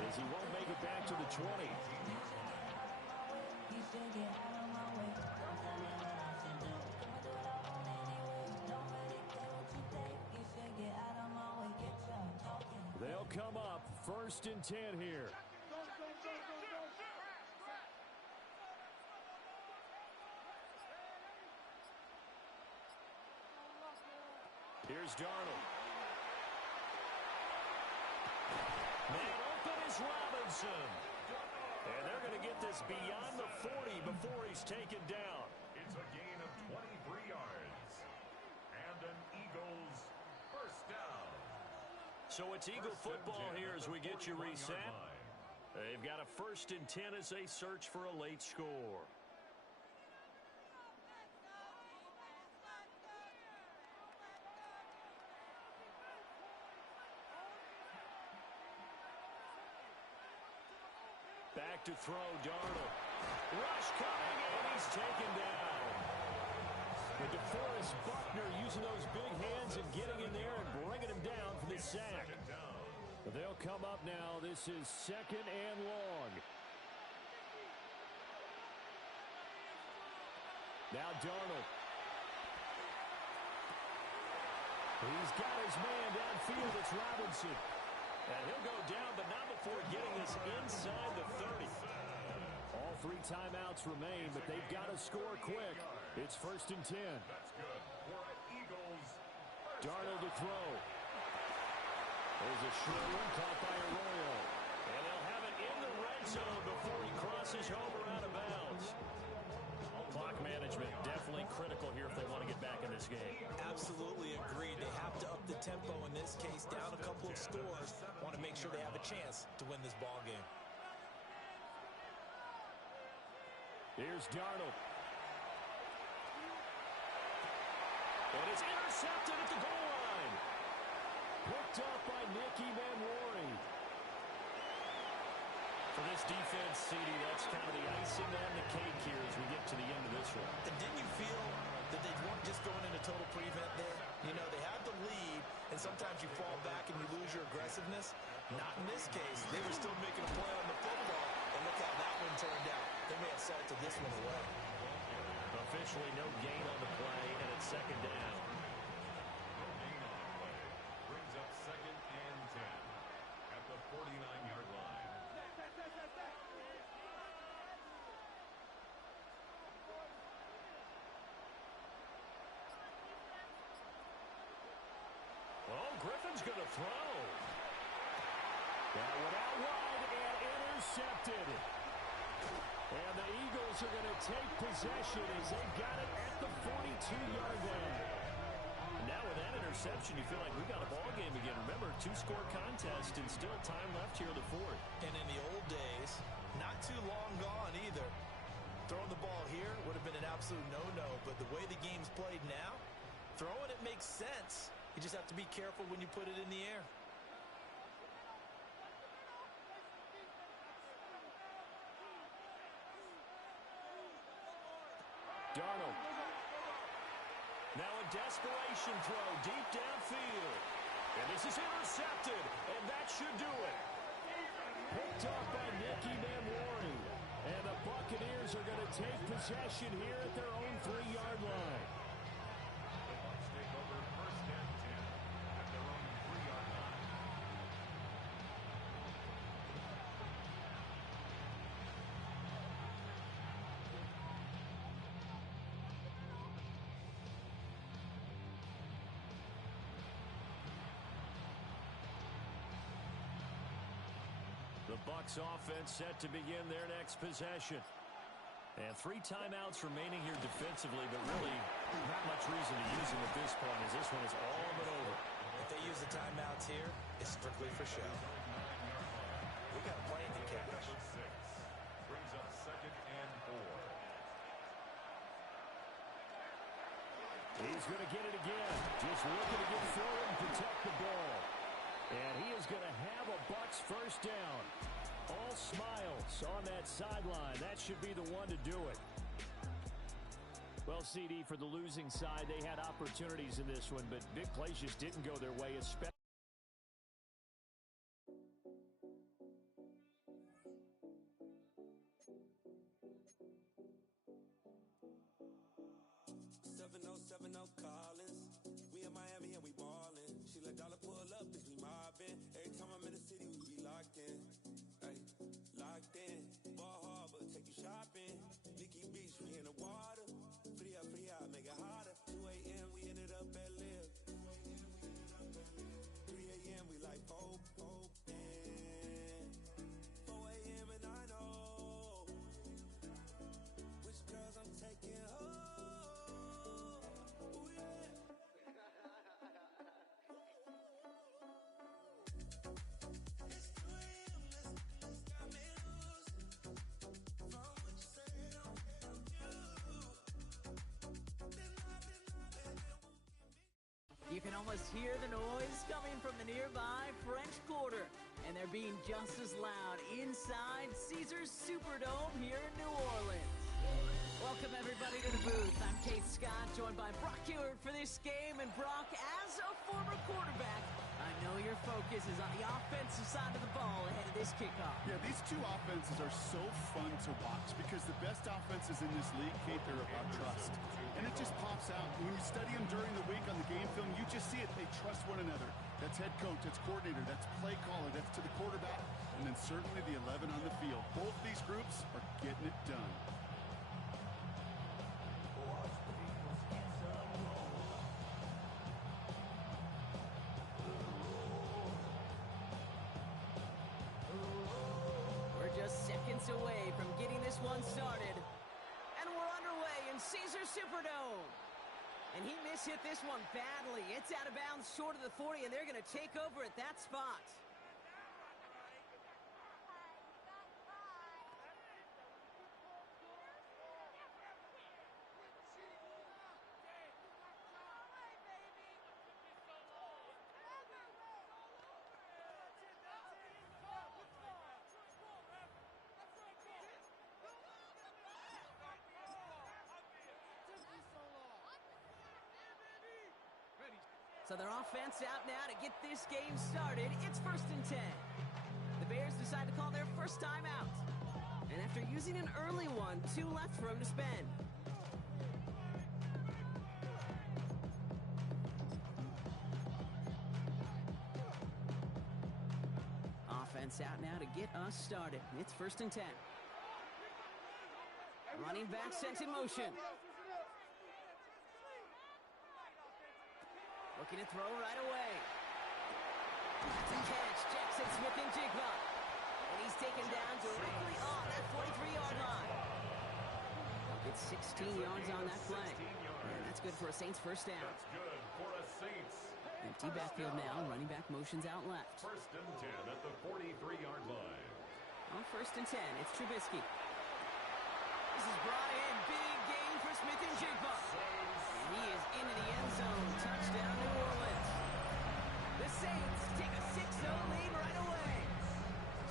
as he won't make it back to the 20. They'll come up 1st and 10 here. Here's Darnold. Man open is Robinson. And they're going to get this beyond the 40 before he's taken down. It's a gain of 23 yards. And an Eagles first down. So it's Eagle football here as we get you reset. They've got a 1st and 10 as they search for a late score. Back to throw, Darnold. Rush coming, and he's taken down. But DeForest Buckner using those big hands and getting in there and bringing him down for the sack. But they'll come up now. This is 2nd and long. Now Darnold. He's got his man downfield. It's Robinson. And he'll go down, but not before getting this inside the 30. All 3 timeouts remain, but they've got to score quick. It's 1st and 10. That's good for Eagles. Darnold to throw. There's a short one caught by Arroyo. And they'll have it in the red zone before he crosses home or out of bounds. Clock management definitely critical here if they want to get back in this game. Absolutely agreed. They have to up the tempo in this case, down a couple of scores. Want to make sure they have a chance to win this ball game. Here's Darnold. And it's intercepted at the goal line. Picked up by Nicky Manwari. For this defense, CD, that's kind of the icing on the cake here as we get to the end of this one. And didn't you feel that they weren't just going into total prevent there? You know, they had the lead, and sometimes you fall back and you lose your aggressiveness. Not in this case. They were still making a play on the football, and look how that one turned out. They may have salted this one away. Officially no gain on the play, and it's 2nd down. No gain on the play. Brings up 2nd and 10 at the 49-yard line. Oh, Griffin's going to throw. That went out wide and intercepted. And the Eagles are going to take possession as they got it at the 42-yard line. Now with that interception, you feel like we got a ball game again. Remember, 2-score contest and still time left here in the 4th. And in the old days, not too long gone either. Throwing the ball here would have been an absolute no-no, but the way the game's played now, throwing it makes sense. You just have to be careful when you put it in the air. Darnold. Now a desperation throw deep downfield. And this is intercepted, and that should do it. Picked up by Nicky Manwari. And the Buccaneers are going to take possession here at their own 3-yard line. The Bucs take over 1st and 10 at their own 3-yard line. The Bucs offense set to begin their next possession. And 3 timeouts remaining here defensively, but really not much reason to use them at this point as this one is all but over. If they use the timeouts here, it's strictly for show. We got a plane to catch. Number 6 brings up 2nd and 4. He's going to get it again. Just looking to get forward and protect the ball. And he is going to have a Bucs first down. All smiles on that sideline. That should be the one to do it. Well, CD, for the losing side, they had opportunities in this one, but big plays just didn't go their way, especially giving no callings. We in Miami and we ballin'. She let dollar pull up, bitch, we mobbin'. Every time I'm in the city, we be locked in. Ay, locked in. Ball Harbor, take you shopping. Nikki Beach, we in the water. Free up, make it harder. 2 a.m., we ended up at Live. 3 a.m., we like Pope. 4 a.m. and I know which girls I'm taking home. Ooh, yeah. It's 2 a.m., this got me loose. From what you say, I'm You can almost hear the noise coming from the nearby French Quarter, and they're being just as loud inside Caesars Superdome here in New Orleans. Welcome everybody to the booth. I'm Kate Scott, joined by Brock Ewert for this game. And Brock, as a former quarterback, I know your focus is on the offensive side of the ball ahead of this kickoff. Yeah, these two offenses are so fun to watch because the best offenses in this league, Kate, they're about trust. And it just pops out. When you study them during the week on the game film, you just see it. They trust one another. That's head coach, that's coordinator, that's play caller, that's to the quarterback, and then certainly the 11 on the field. Both these groups are getting it done. We're just seconds away from getting this one started. And we're underway in Caesars Superdome. And he mishit this one badly. It's out of bounds short of the 40, and they're going to take over at that spot. So their offense out now to get this game started. It's 1st and 10. The Bears decide to call their first timeout. And after using an early one, 2 left for him to spend. Offense out now to get us started. It's 1st and 10. Running back sent in motion. Looking to throw right away. That's a catch. Jackson Smith-Njigba. And he's taken down directly on that 43-yard line. It's 16 yards on that play. And that's good for a Saints first down. That's good for a Saints. Empty backfield now. Running back motions out left. 1st and 10 at the 43-yard line. On 1st and 10, it's Trubisky. This is brought in. Big gain for Smith-Njigba. And he is into the end zone. Touchdown, New Orleans. The Saints take a 6-0 lead right away.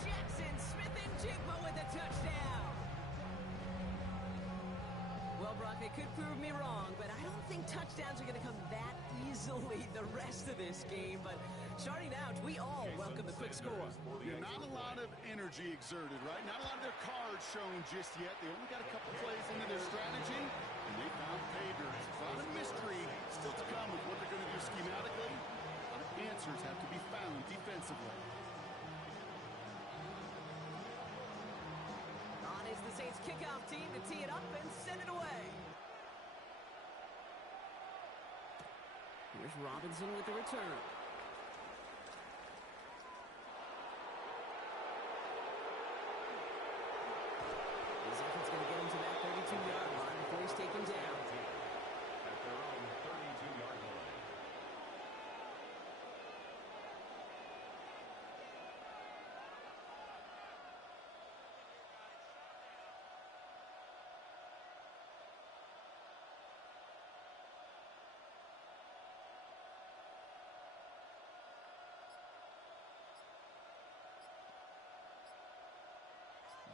Jackson Smith-Njigba with a touchdown. Well, Brock, they could prove me wrong, but I don't think touchdowns are going to come that easily the rest of this game. But starting out, we all welcome the quick score. Yeah, not a lot of energy exerted, right? Not a lot of their cards shown just yet. They only got a couple plays into their strategy, and they found pay dirt. A lot of mystery still to come with what they're going to do schematically. A lot of answers have to be found defensively. On is the Saints kickoff team to tee it up and send it away. Here's Robinson with the return. His effort's going to get him to that 32-yard line before he's taken down. At their own 32-yard line.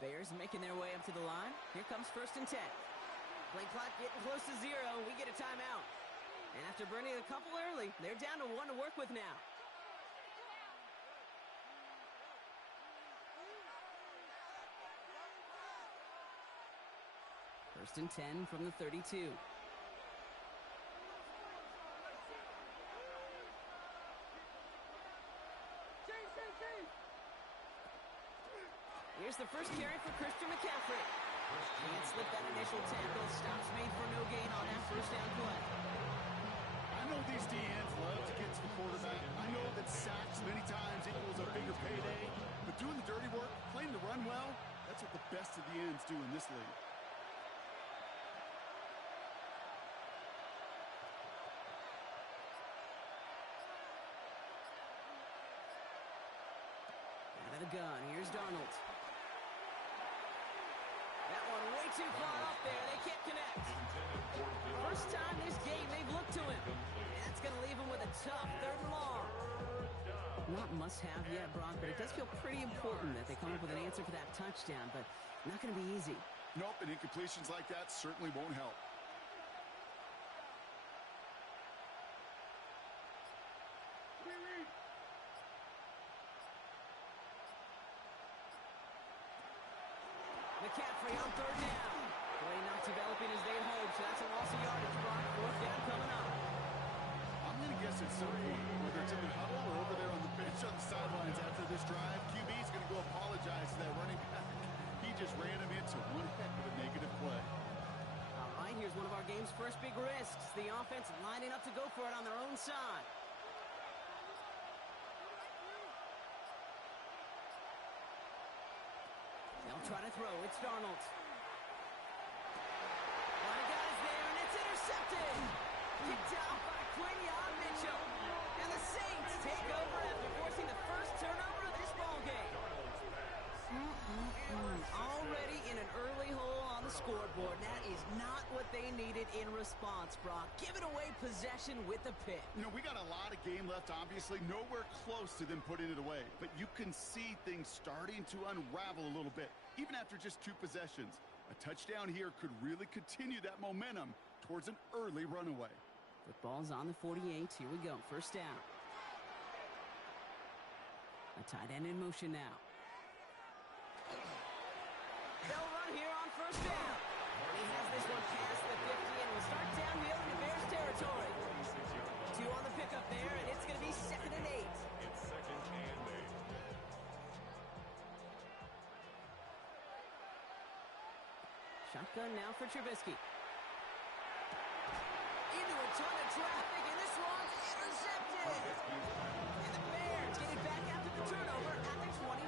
Bears making their way up to the line. Here comes 1st and 10. Play clock getting close to 0. We get a timeout. And after burning a couple early, they're down to 1 to work with now. First and 10 from the 32. here's the first carry for Christian McCaffrey. Can't slip that initial tackle. Stops made for no gain on that first down play. I know these DNs love to get to the quarterback. I know that sacks many times equals a bigger payday. But doing the dirty work, playing the run well, that's what the best of the ends do in this league. Out of the gun, here's Darnold. That one way too far up there. They can't connect. First time this game they've looked to him. And that's going to leave him with a tough 3rd and long. Not must-have yet, Brock, but it does feel pretty important that they come up with an answer for that touchdown, but not going to be easy. Nope, and incompletions like that certainly won't help. McCaffrey on 3rd down. Play not developing as they'd hoped, so that's a loss of yardage, Brock. 4th down coming up. I'm going to guess at some point, whether it's in the huddle or over there on the bench on the sidelines after this drive, QB's going to go apologize to that running back. He just ran him into one heck of a negative play. All right, here's one of our game's first big risks. The offense lining up to go for it on their own side. They'll try to throw. It's Darnold. A lot of guys there, and it's intercepted. Kicked out by Quinion Mitchell. And the Saints take over after forcing the first turnover of this ballgame. Already in an early hole on the scoreboard. That is not what they needed in response, Brock. Giving away possession with the pick. You know, we got a lot of game left, obviously. Nowhere close to them putting it away. But you can see things starting to unravel a little bit, even after just 2 possessions. A touchdown here could really continue that momentum towards an early runaway. Football's on the 48. Here we go. First down. A tight end in motion now. They'll run here on first down. And he has this one past the 50 and will start downhill into Bears territory. 2 on the pickup there, and it's going to be 2nd and 8. It's 2nd and 8. Shotgun now for Trubisky. Into a ton of traffic, and this one's intercepted. And the Bears get it back after the turnover at the 29.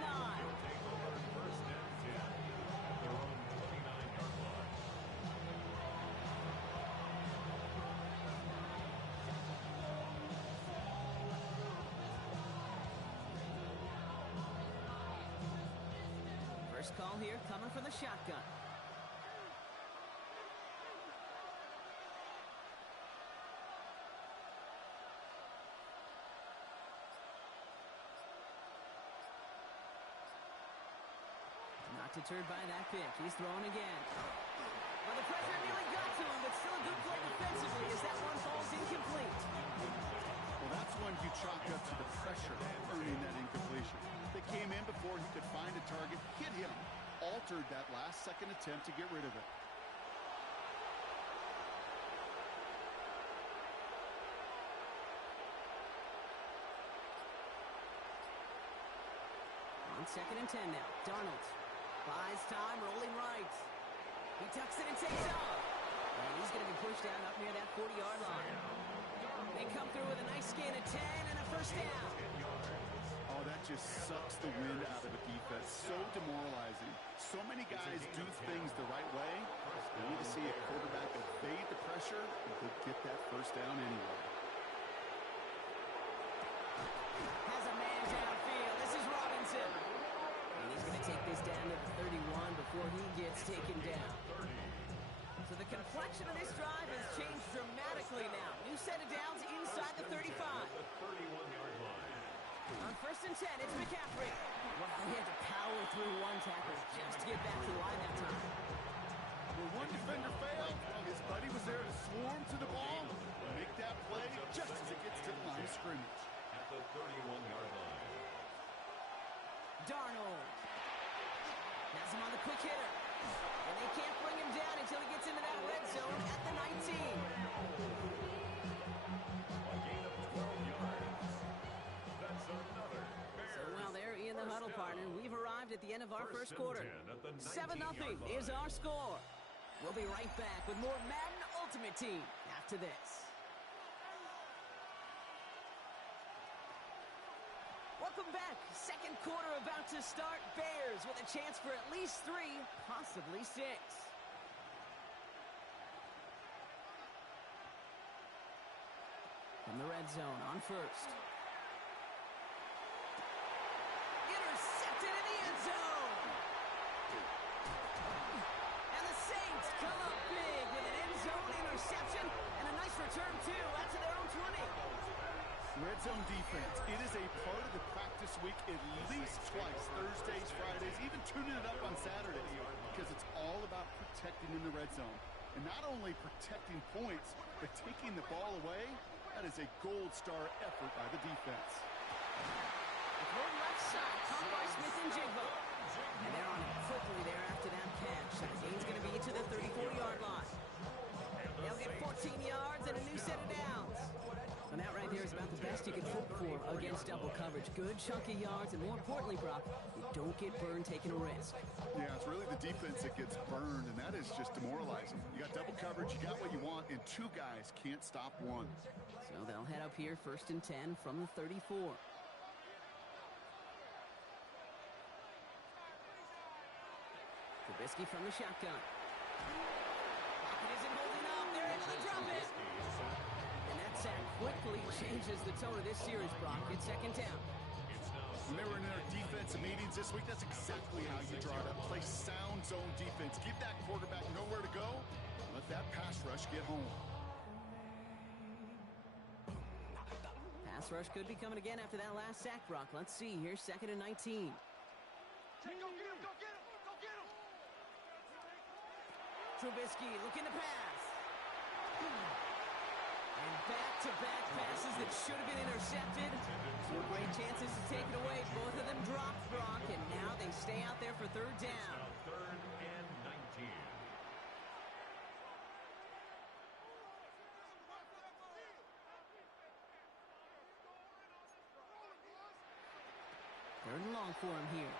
First call here coming from the shotgun. Not deterred by that pick. He's throwing again. Well, the pressure nearly got to him, but still a good play defensively as that one falls incomplete. Well, that's one you chalk up to the pressure earning that incompletion. They came in before he could find a target, hit him, altered that last-second attempt to get rid of it. On 2nd and 10 now. Darnold buys time, rolling right. He tucks it and takes off. And he's going to be pushed down up near that 40-yard line. They come through with a nice gain of 10 and a first down. Oh, that just sucks the wind out of a defense. So demoralizing. So many guys do things the right way. We need to see a quarterback evade the pressure and go get that first down anyway. Has a man downfield. This is Robinson. And he's going to take this down to the 31 before he gets taken down. So the complexion of this drive has changed dramatically now. New set of downs inside the 35. On 1st and 10, it's McCaffrey. Wow, he had to power through one tackle just to get back to the line that time. Where one defender failed, his buddy was there to swarm to the ball and make that play just as it gets to the line of scrimmage. At the 31-yard line. Darnold has him on the quick hitter. And they can't bring him down until he gets into that red zone at the 19. A gain of 12 yards. That's another Bears. So while they're in the huddle, partner, we've arrived at the end of our first quarter. 7-0 is our score. We'll be right back with more Madden Ultimate Team after this. Welcome back. Second quarter about to start. Bears with a chance for at least 3, possibly 6. From the red zone on first. Intercepted in the end zone. And the Saints come up big with an end zone interception and a nice return, too, out to their own 20. Red zone defense. It is a part of the practice week at least twice, Thursdays, Fridays, even tuning it up on Saturdays, because it's all about protecting in the red zone. And not only protecting points, but taking the ball away. That is a gold star effort by the defense. Throw left side, caught by Smith and Jigba. And they're on it quickly there after that catch. So the game's going to be to the 34-yard line. They'll get 14 yards and a new set of downs. And that right there is about the best you can hope for against double coverage. Good chunky yards, and more importantly, Brock, you don't get burned taking a risk. Yeah, it's really the defense that gets burned, and that is just demoralizing. You got double coverage, you got what you want, and 2 guys can't stop one. So they'll head up here 1st and 10 from the 34. Trubisky from the shotgun. Pocket isn't holding up. They're able to drop it. And that sack quickly changes the tone of this series, Brock. It's 2nd down. When they were in their defensive meetings this week, that's exactly how you draw it up. Play sound zone defense. Give that quarterback nowhere to go. Let that pass rush get home. Pass rush could be coming again after that last sack, Brock. Let's see. Here's 2nd and 19. Go get him, go get him, go get him. Trubisky looking to pass. And back-to-back passes that should have been intercepted. 4 great chances to take it away. Both of them dropped, Brock, and now they stay out there for 3rd down. 3rd and 19. Third and long for him here.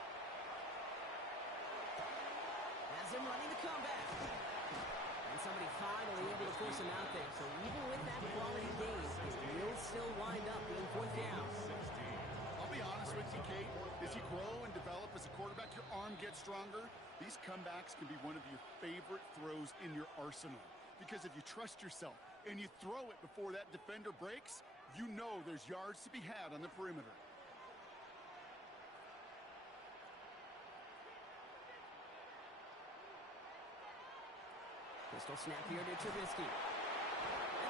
Has him running the comeback. And somebody finally able to force him out there. So even with that quality gain, it will still wind up being 4th down. I'll be honest with you, Kate. As you grow and develop as a quarterback, your arm gets stronger. These comebacks can be one of your favorite throws in your arsenal. Because if you trust yourself and you throw it before that defender breaks, you know there's yards to be had on the perimeter. Pistol snap here to Trubisky. And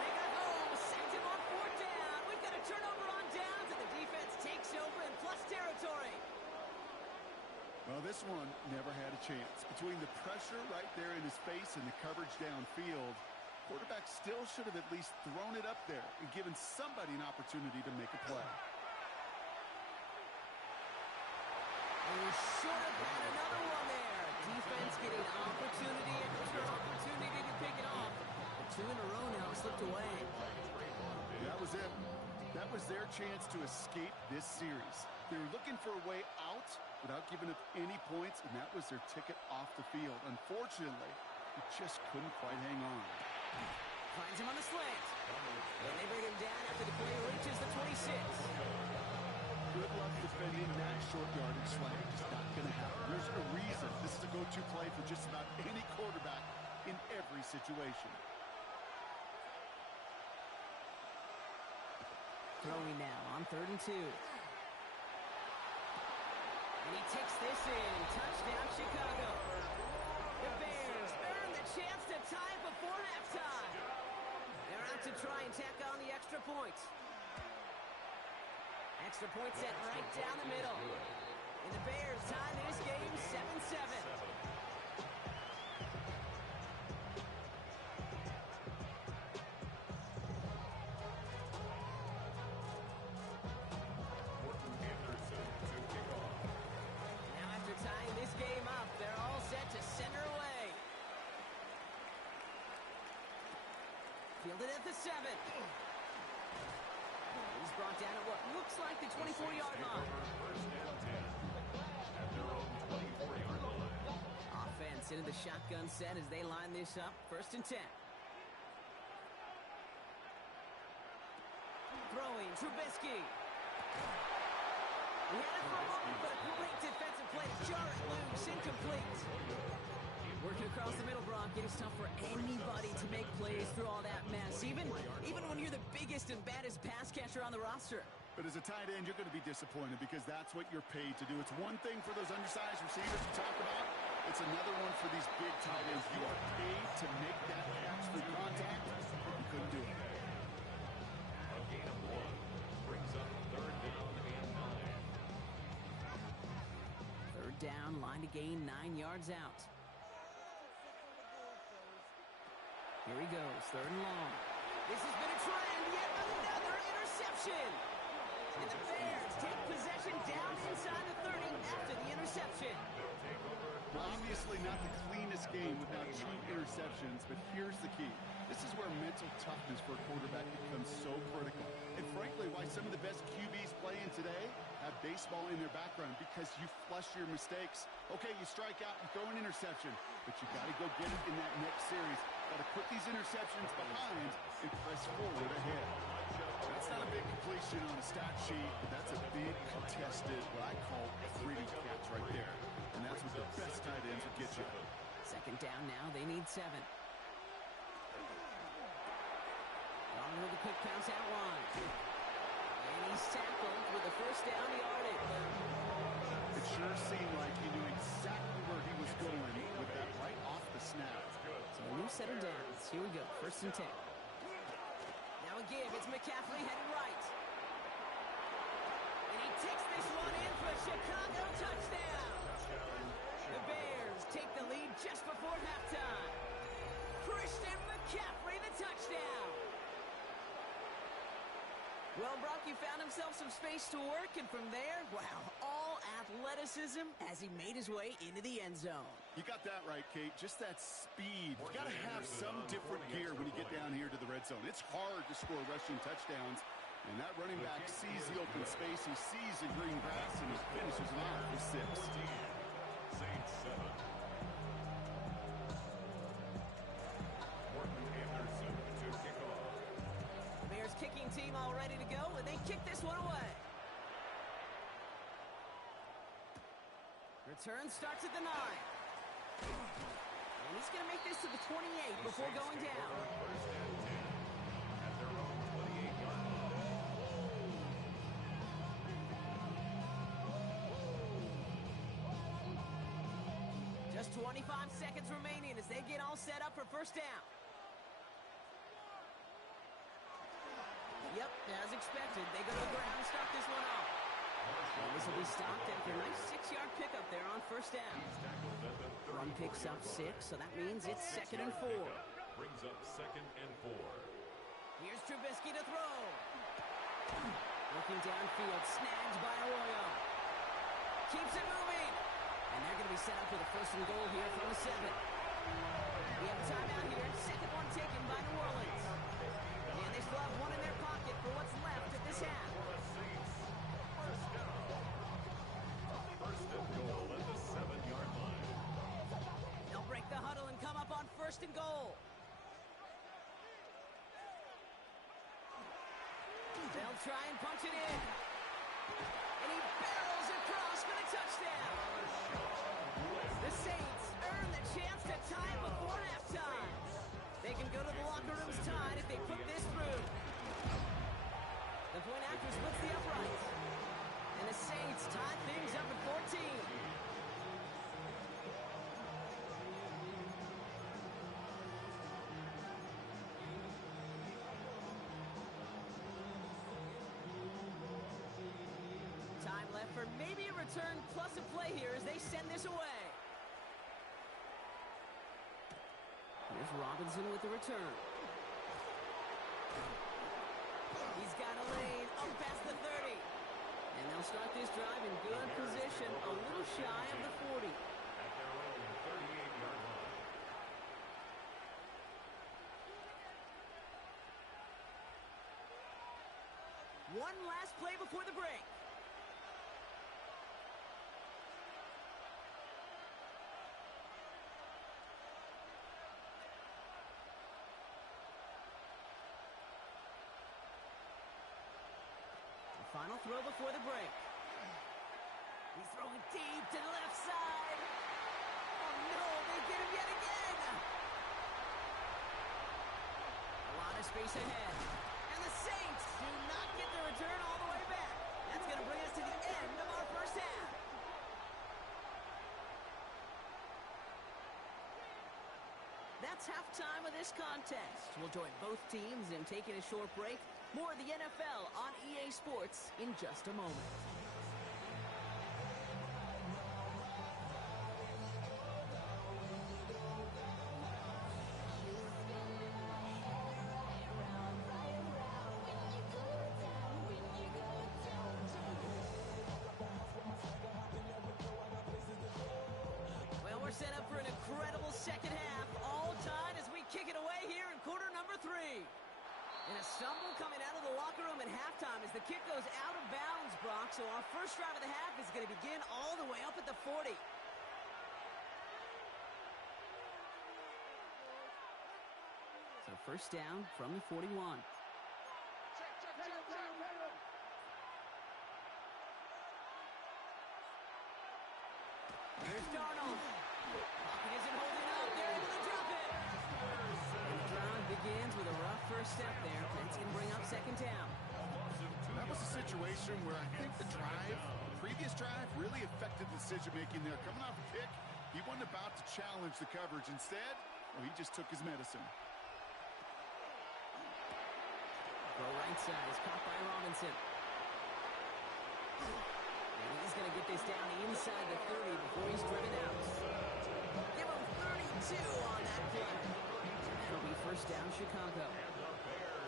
they got home, sacked him on 4th down. We've got a turnover on downs, and the defense takes over in plus territory. Well, this one never had a chance. Between the pressure right there in his face and the coverage downfield, quarterback still should have at least thrown it up there and given somebody an opportunity to make a play. And should have had another one there. Defense getting opportunity after opportunity to pick it off. But 2 in a row now slipped away. That was it. That was their chance to escape this series. They were looking for a way out without giving up any points, and that was their ticket off the field. Unfortunately, he just couldn't quite hang on. Finds him on the slant. And they bring him down after the play reaches the 26. Good luck defending that short yardage slant. Just not going to happen. There's a reason this is a go-to play for just about any quarterback in every situation. Throwing now on 3rd and 2. And he takes this in. Touchdown, Chicago. The Bears earn the chance to tie it before halftime. They're out to try and tack on the extra point. Extra point set right down the middle. And the Bears tie this game 7-7. Now after tying this game up, they're all set to center away. Fielded at the 7. He's brought down at what looks like the 24-yard line. First and 10 at their own 24. defense into the shotgun set as they line this up. 1st and 10. Throwing, Trubisky. He had it for a moment, but a great defensive play to jar it loose. Incomplete. Working across the middle, Brock. It is tough for anybody to make plays through all that mess, even when you're the biggest and baddest pass catcher on the roster. But as a tight end, you're going to be disappointed because that's what you're paid to do. It's one thing for those undersized receivers you talk about. It's another one for these big tight ends. You are paid to make that catch through contact. You couldn't do it. A gain of 1 brings up 3rd down and 9. 3rd down, line to gain 9 yards out. Here he goes, 3rd and long. This has been a trend, yet another interception. And the Bears take possession down inside the 30 after the interception. Obviously not the cleanest game without cheap interceptions, but here's the key. This is where mental toughness for a quarterback becomes so critical. And frankly, why some of the best QBs playing today have baseball in their background, because you flush your mistakes. Okay, you strike out and throw an interception, but you got to go get it in that next series. Got to put these interceptions behind and press forward ahead. That's not a big completion on a stat sheet, but that's a big contested, what I call a 3D catch right there. And that's what the best tight ends will get you. 2nd down now, they need 7. Long with the quick pass out wide. And he's tackled with a 1st down yardage. It sure seemed like he knew exactly where he was going with that right off the snap. So a new set of downs. Here we go, 1st and 10. Now a give, it's McCaffrey heading right. And he takes this one in for a Chicago touchdown. The Bears take the lead just before halftime. Christian McCaffrey, the touchdown. Well, Brock, he found himself some space to work, and from there, wow, all athleticism as he made his way into the end zone. You got that right, Kate. Just that speed. You got to have some different gear when you get down here to the red zone. It's hard to score rushing touchdowns, and that running back sees the open space, he sees the green grass, and he finishes it off with 6. Saints 7. Morton Anderson to kick off. The Bears kicking team all ready to go, and they kick this one away. Return starts at the 9. And he's going to make this to the 28 before going down. 1st and 10 at their own 28-yard line. Just 25 seconds remaining as they get all set up for 1st down. Yep, as expected, they go to the ground and start this one off. And this will be stopped after a nice 6-yard pickup there on 1st down. Run picks up 6, so that means it's 2nd and 4. Brings up 2nd and 4. Here's Trubisky to throw. Looking downfield, snagged by Arroyo. Keeps it moving. And they're going to be set up with a 1st and goal here from the 7. We have a timeout here. 2nd one taken by New Orleans. And they still have one in their pocket for what's left of this half. 1st and goal at the 7-yard line. They'll break the huddle and come up on 1st and goal. They'll try and punch it in. And he barrels across for the touchdown. The Saints earn the chance to tie it before halftime. They can go to the locker rooms tied if they put this through. The point after splits the uprights. And the Saints tie things up at 14. Time left for maybe a return plus a play here as they send this away. Here's Robinson with the return. He's got a lane up past the 30. And they'll start this drive in good position, a little shy of the 40. At their own 38-yard line. One last play before the break. Final throw before the break. He's throwing deep to the left side. Oh, no, they get him yet again. A lot of space ahead. And the Saints do not get the return all the way back. That's going to bring us to the end of our first half. That's halftime of this contest. We'll join both teams in taking a short break. More of the NFL on EA Sports in just a moment. Well, we're set up for an incredible second half. All tied as we kick it away here in quarter number 3. And a stumble coming out of the locker room at halftime as the kick goes out of bounds, Brock. So our first drive of the half is going to begin all the way up at the 40. So first down from the 41. Here's Darnold. Pocket isn't holding up. They're able to drop it. And the drive begins with a rough first step there. Pence can bring up second down. That was a situation where I think the previous drive, really affected the decision-making there. Coming off a kick, he wasn't about to challenge the coverage. Instead, well, he just took his medicine. Go right side is caught by Robinson. And he's going to get this down inside the 30 before he's driven out. Give him 32 on that play. That'll be first down Chicago.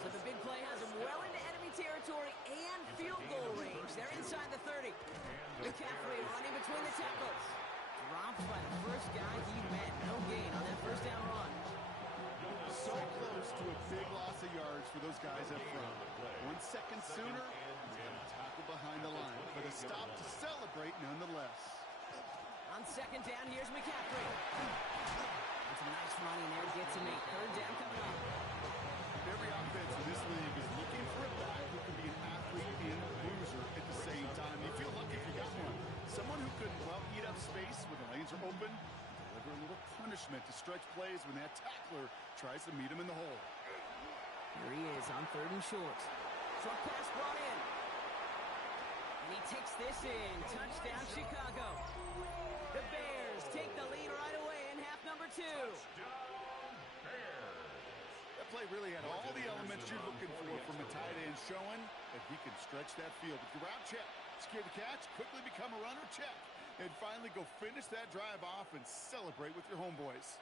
So the big play has him well into enemy territory and field goal range. They're inside the 30. McCaffrey running between the tackles. Dropped by the first guy he met. No gain on that first down run. So close to a big loss of yards for those guys up front. 1 second sooner, he's going to tackle behind the line. But a stop to celebrate nonetheless. On second down, here's McCaffrey. It's a nice run in there. Gets him a third down coming up. Every offense in this league is looking for a back who can be an athlete and a bruiser at the same time. You feel lucky if you got one. Someone who can, well, eat up space when the lanes are open, deliver a little punishment to stretch plays when that tackler tries to meet him in the hole. Here he is on third and short. Short pass brought in. And he takes this in. Touchdown, Chicago. The Bears take the lead right away in half number 2. That play really had all the elements you're looking for from a tight end, showing that he can stretch that field. With your route, check. Secure the catch, quickly become a runner, check. And finally go finish that drive off and celebrate with your homeboys.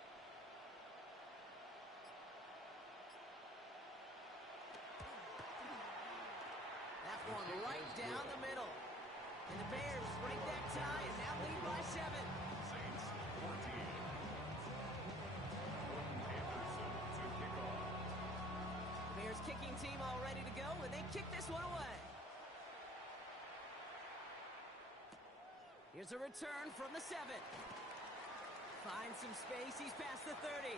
That one right down the middle. And the Bears break that tie and now lead by 7. Saints 14. The Bears kicking team all ready to go, and they kick this one away. Here's a return from the 7. Finds some space. He's past the 30.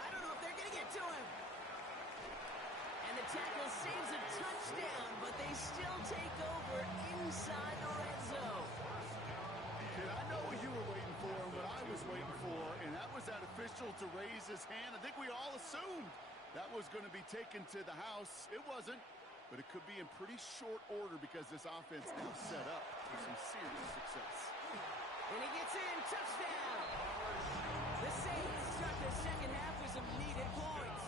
I don't know if they're going to get to him. And the tackle saves a touchdown, but they still take over inside the red zone. Kid, I know what you were waiting for and what I was waiting for, and that was that official to raise his hand. I think we all assumed that was going to be taken to the house. It wasn't. But it could be in pretty short order because this offense now set up for some serious success. And he gets in. Touchdown! The Saints start the second half with some needed points.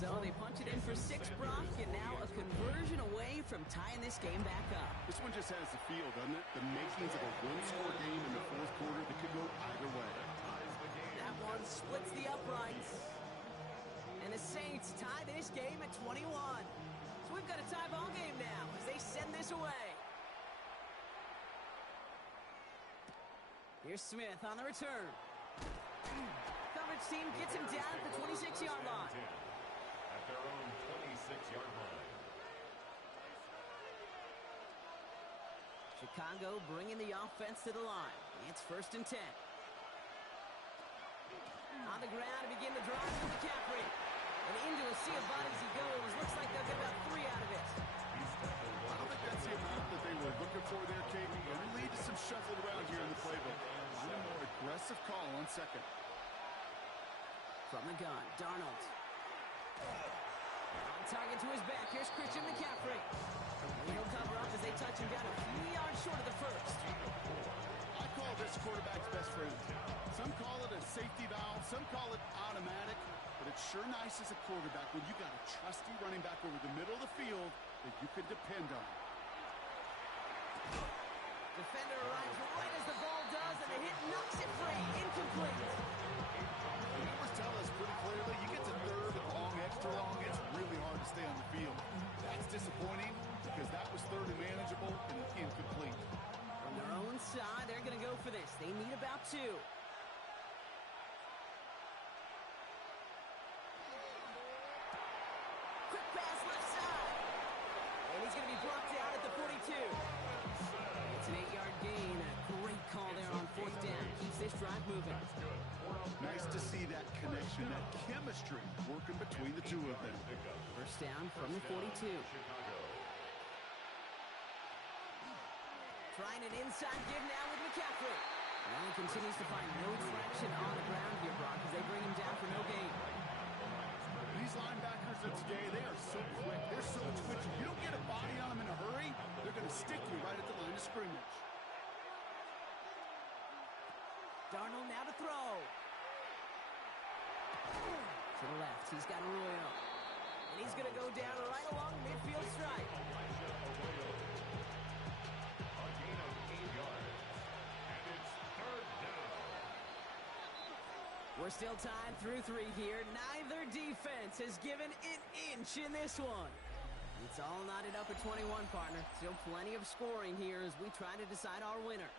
So they punch it in for 6, Brock, and now a conversion away from tying this game back up. This one just has the feel, doesn't it? The makings of a one-score game in the fourth quarter that could go either way. That one splits the uprights. And the Saints tie this game at 21. So we've got a tie ball game now as they send this away. Here's Smith on the return. Coverage team gets him down at the 26-yard line. At their own 26-yard line. Chicago bringing the offense to the line. It's first and 10. On the ground to begin the drive for McCaffrey. And into a sea of bodies he goes. Looks like they'll get about 3 out of it. I don't think that's the amount that they were looking for there, Kate. It'll lead to some shuffled around here in the playbook. A more aggressive call on second. From the gun, Darnold. On target to his back. Here's Christian McCaffrey. And he'll cover up as they touch him down a few yards short of the first. I call this quarterback's best friend. Some call it a safety valve. Some call it automatic. But it's sure nice as a quarterback when you got a trusty running back over the middle of the field that you can depend on. Defender arrives right as the ball does, and the hit knocks it free. Incomplete. The numbers tell us pretty clearly, you get to third and long, extra long, it's really hard to stay on the field. That's disappointing because that was third and manageable and incomplete. From their own side, they're going to go for this. They need about 2. Quick pass left side. And he's going to be brought down at the 42. It's an 8-yard gain. A great call there on 4th down. Keeps this drive moving. Nice to see that connection, that chemistry working between the two of them. First down from the 42. Trying an inside give now with McCaffrey. And he continues to find no traction on the ground here, Brock, as they bring him down for no gain. These linebackers of today, they are so quick. They're so twitchy. You don't get a body on them in a hurry, they're going to stick you right at the line of scrimmage. Darnold now to throw. To the left, he's got Arroyo. And he's going to go down right along midfield stripe. A gain of 8 yards. And it's 3rd down. We're still tied through 3 here. Neither defense has given an inch in this one. It's all knotted up at 21, partner. Still plenty of scoring here as we try to decide our winner.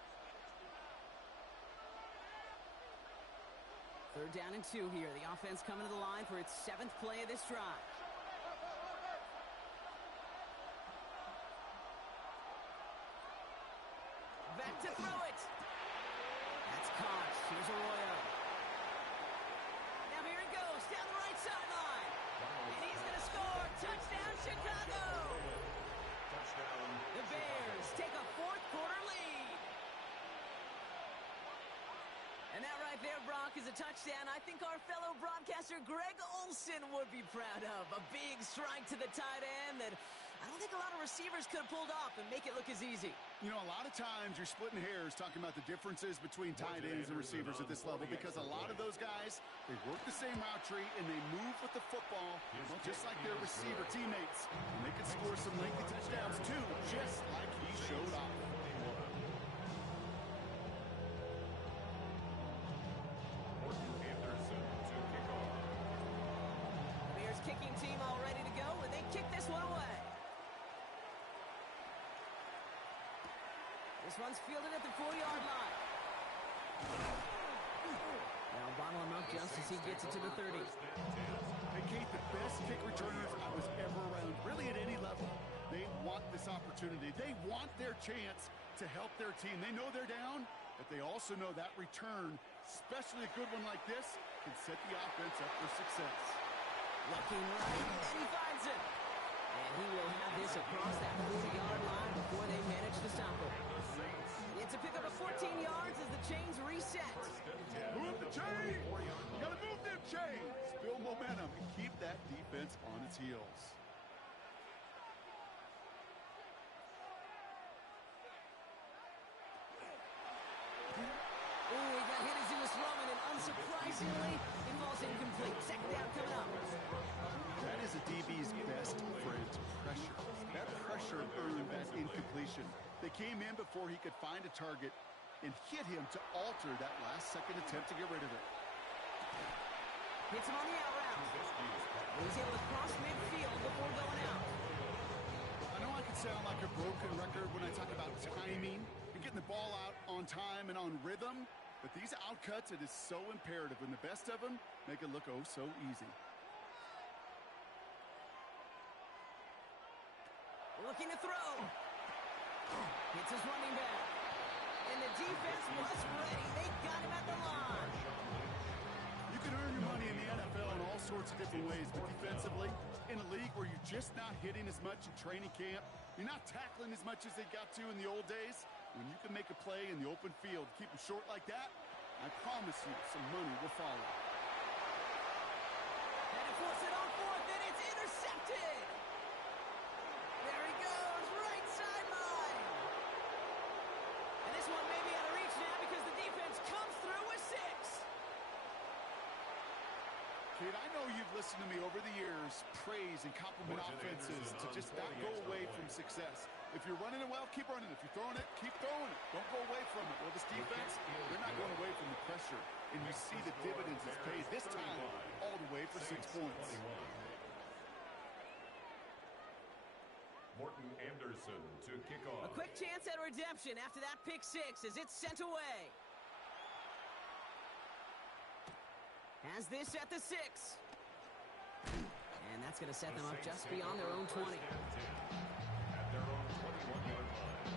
3rd down and 2 here. The offense coming to the line for its 7th play of this drive. Back to throw it. That's caught. Here's Arroyo. Now here it goes down the right sideline. And he's going to score. Touchdown, Chicago. Touchdown. The Bears take a 4th quarter lead. And that right there, Brock, is a touchdown I think our fellow broadcaster Greg Olsen would be proud of. A big strike to the tight end that I don't think a lot of receivers could have pulled off and make it look as easy. You know, a lot of times you're splitting hairs talking about the differences between tight ends and receivers at this level because a lot of those guys, they work the same route tree and they move with the football, well, just like their receiver teammates. And they can score some lengthy touchdowns too, just like he showed off. Kicking team all ready to go, and they kick this one away. This one's fielded at the 4-yard line. Now bottle him up just as he gets it to the 30. Hey, Kate, the best kick returners I was ever around, really at any level. They want this opportunity. They want their chance to help their team. They know they're down, but they also know that return, especially a good one like this, can set the offense up for success. Looking right, and he finds it. And he will have this across that 40-yard line before they manage to stop him. It's a pickup of 14 yards as the chains reset. Move the chains! You gotta move them chains! Build momentum and keep that defense on its heels. Oh, he got hit as he was throwing, and unsurprisingly, it falls incomplete. 2nd down coming up. That is a DB's best friend, pressure. That pressure earned that incompletion. They came in before he could find a target and hit him to alter that last-second attempt to get rid of it. Hits him on the out route. He's able to cross midfield before going out. I know I can sound like a broken record when I talk about timing and getting the ball out on time and on rhythm, but these outcuts, it is so imperative, and the best of them make it look oh so easy. Looking to throw. Hits his running back. And the defense was ready. They got him at the line. You can earn your money in the NFL in all sorts of different different ways, but defensively, in a league where you're just not hitting as much in training camp, you're not tackling as much as they got to in the old days, when you can make a play in the open field, keep them short like that, I promise you some money will follow. And it forces it on fourth, and it's intercepted. There he goes, right sideline. And this one may be out of reach now because the defense comes through with 6. Kid, I know you've listened to me over the years praise and compliment offenses to just not go away from success. If you're running it well, keep running. If you're throwing it, keep throwing it. Don't go away from it. Well, this defense, they're not going away from the pressure. And you see the dividends it's paid this time all the way for 6 points. Morton Anderson to kick off. A quick chance at redemption after that pick 6 as it's sent away. Has this at the 6. And that's going to set them up just beyond their own 20. At their own 21-yard line.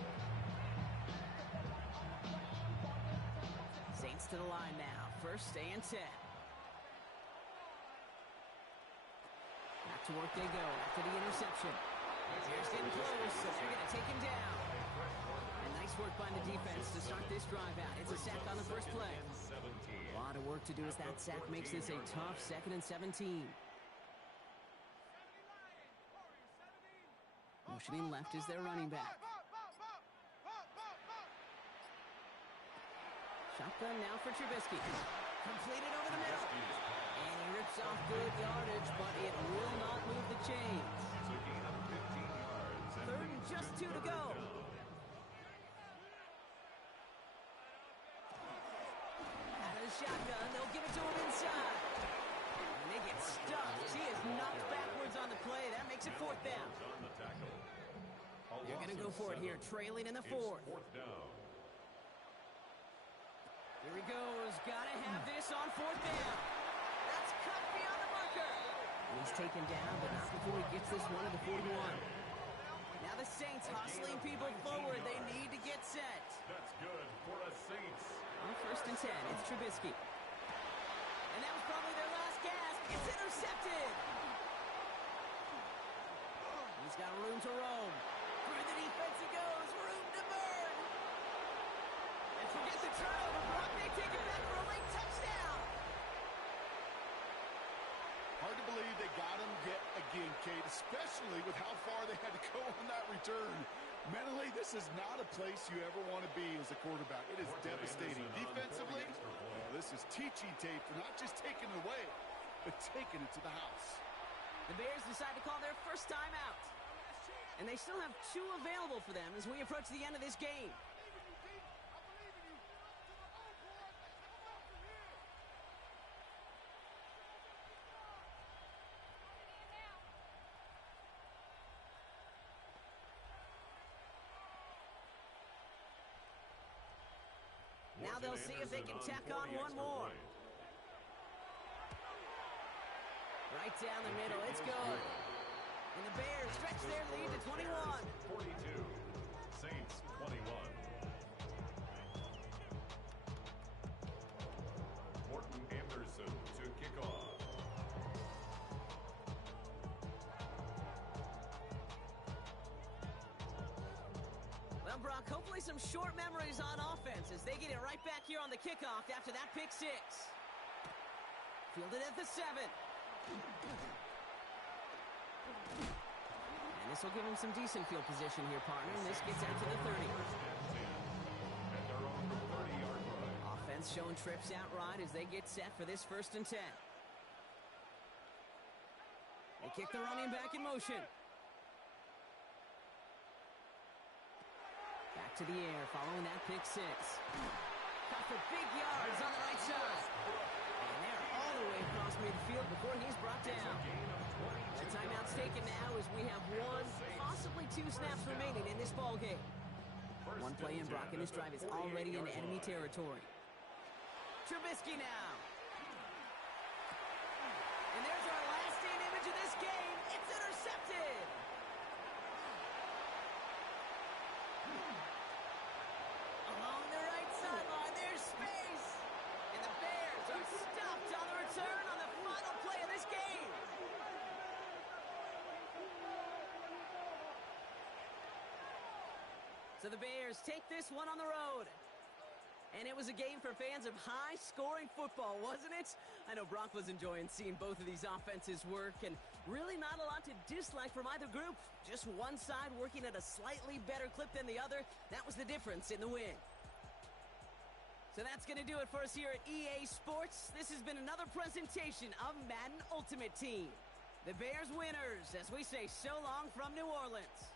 Saints to the line now. 1st and 10. Back to work they go after the interception. Here's getting close, so they're going to take him down. And nice work by the defense to start this drive out. It's a sack on the first play. A lot of work to do as that sack makes this a tough 2nd and 17. Motioning left is their running back. Shotgun now for Trubisky. Completed over the middle. And he rips off good yardage, but it will not move the chains. 3rd and just 2 to go. Shotgun, they'll give it to him inside. And they get stuffed. He is knocked backwards on the play. That makes it 4th down. They're going to go for it here, trailing in the 4th. Here he goes. Got to have this on 4th down. That's cut beyond the marker. And he's taken down, but not before he gets this one to the 41. Now the Saints hustling people forward. They need to get set. That's good for the Saints. On 1st and 10, it's Trubisky. And that was probably their last gasp. It's intercepted. He's got room to roam. Through the defense he goes. Room to burn. And forget the turnover. Brock may take it back for a late touchdown. Hard to believe they got him yet again, Kate, especially with how far they had to go on that return. Mentally, this is not a place you ever want to be as a quarterback. It is devastating. Defensively, this is teaching tape for not just taking it away, but taking it to the house. The Bears decide to call their first timeout. And they still have 2 available for them as we approach the end of this game. Now they'll see if they can tack on one more. Right down the middle, it's good. And the Bears stretch their lead to 21. 42, Saints 21. Morton Anderson to kick off. Well, Brock, hopefully some short memories on offense as they get it right back here on the kickoff after that pick 6. Fielded at the 7. And this will give him some decent field position here, partner. And this gets out to the 30. Offense showing trips out right as they get set for this 1st and 10. They kick the running back in motion. Back to the air following that pick 6. Got for big yards on the right side. And they're all the way across midfield before he's brought down. The timeout's taken now as we have 1, possibly 2 snaps remaining in this ball game. One play in, Brock, and this drive is already in enemy territory. Trubisky now. And there's our lasting image of this game. It's intercepted. Along the right sideline, there's space. And the Bears are stopped on the return on the final play of this game. So the Bears take this one on the road. And it was a game for fans of high-scoring football, wasn't it? I know Brock was enjoying seeing both of these offenses work, and really not a lot to dislike from either group. Just one side working at a slightly better clip than the other. That was the difference in the win. So that's going to do it for us here at EA Sports. This has been another presentation of Madden Ultimate Team. The Bears winners, as we say so long from New Orleans.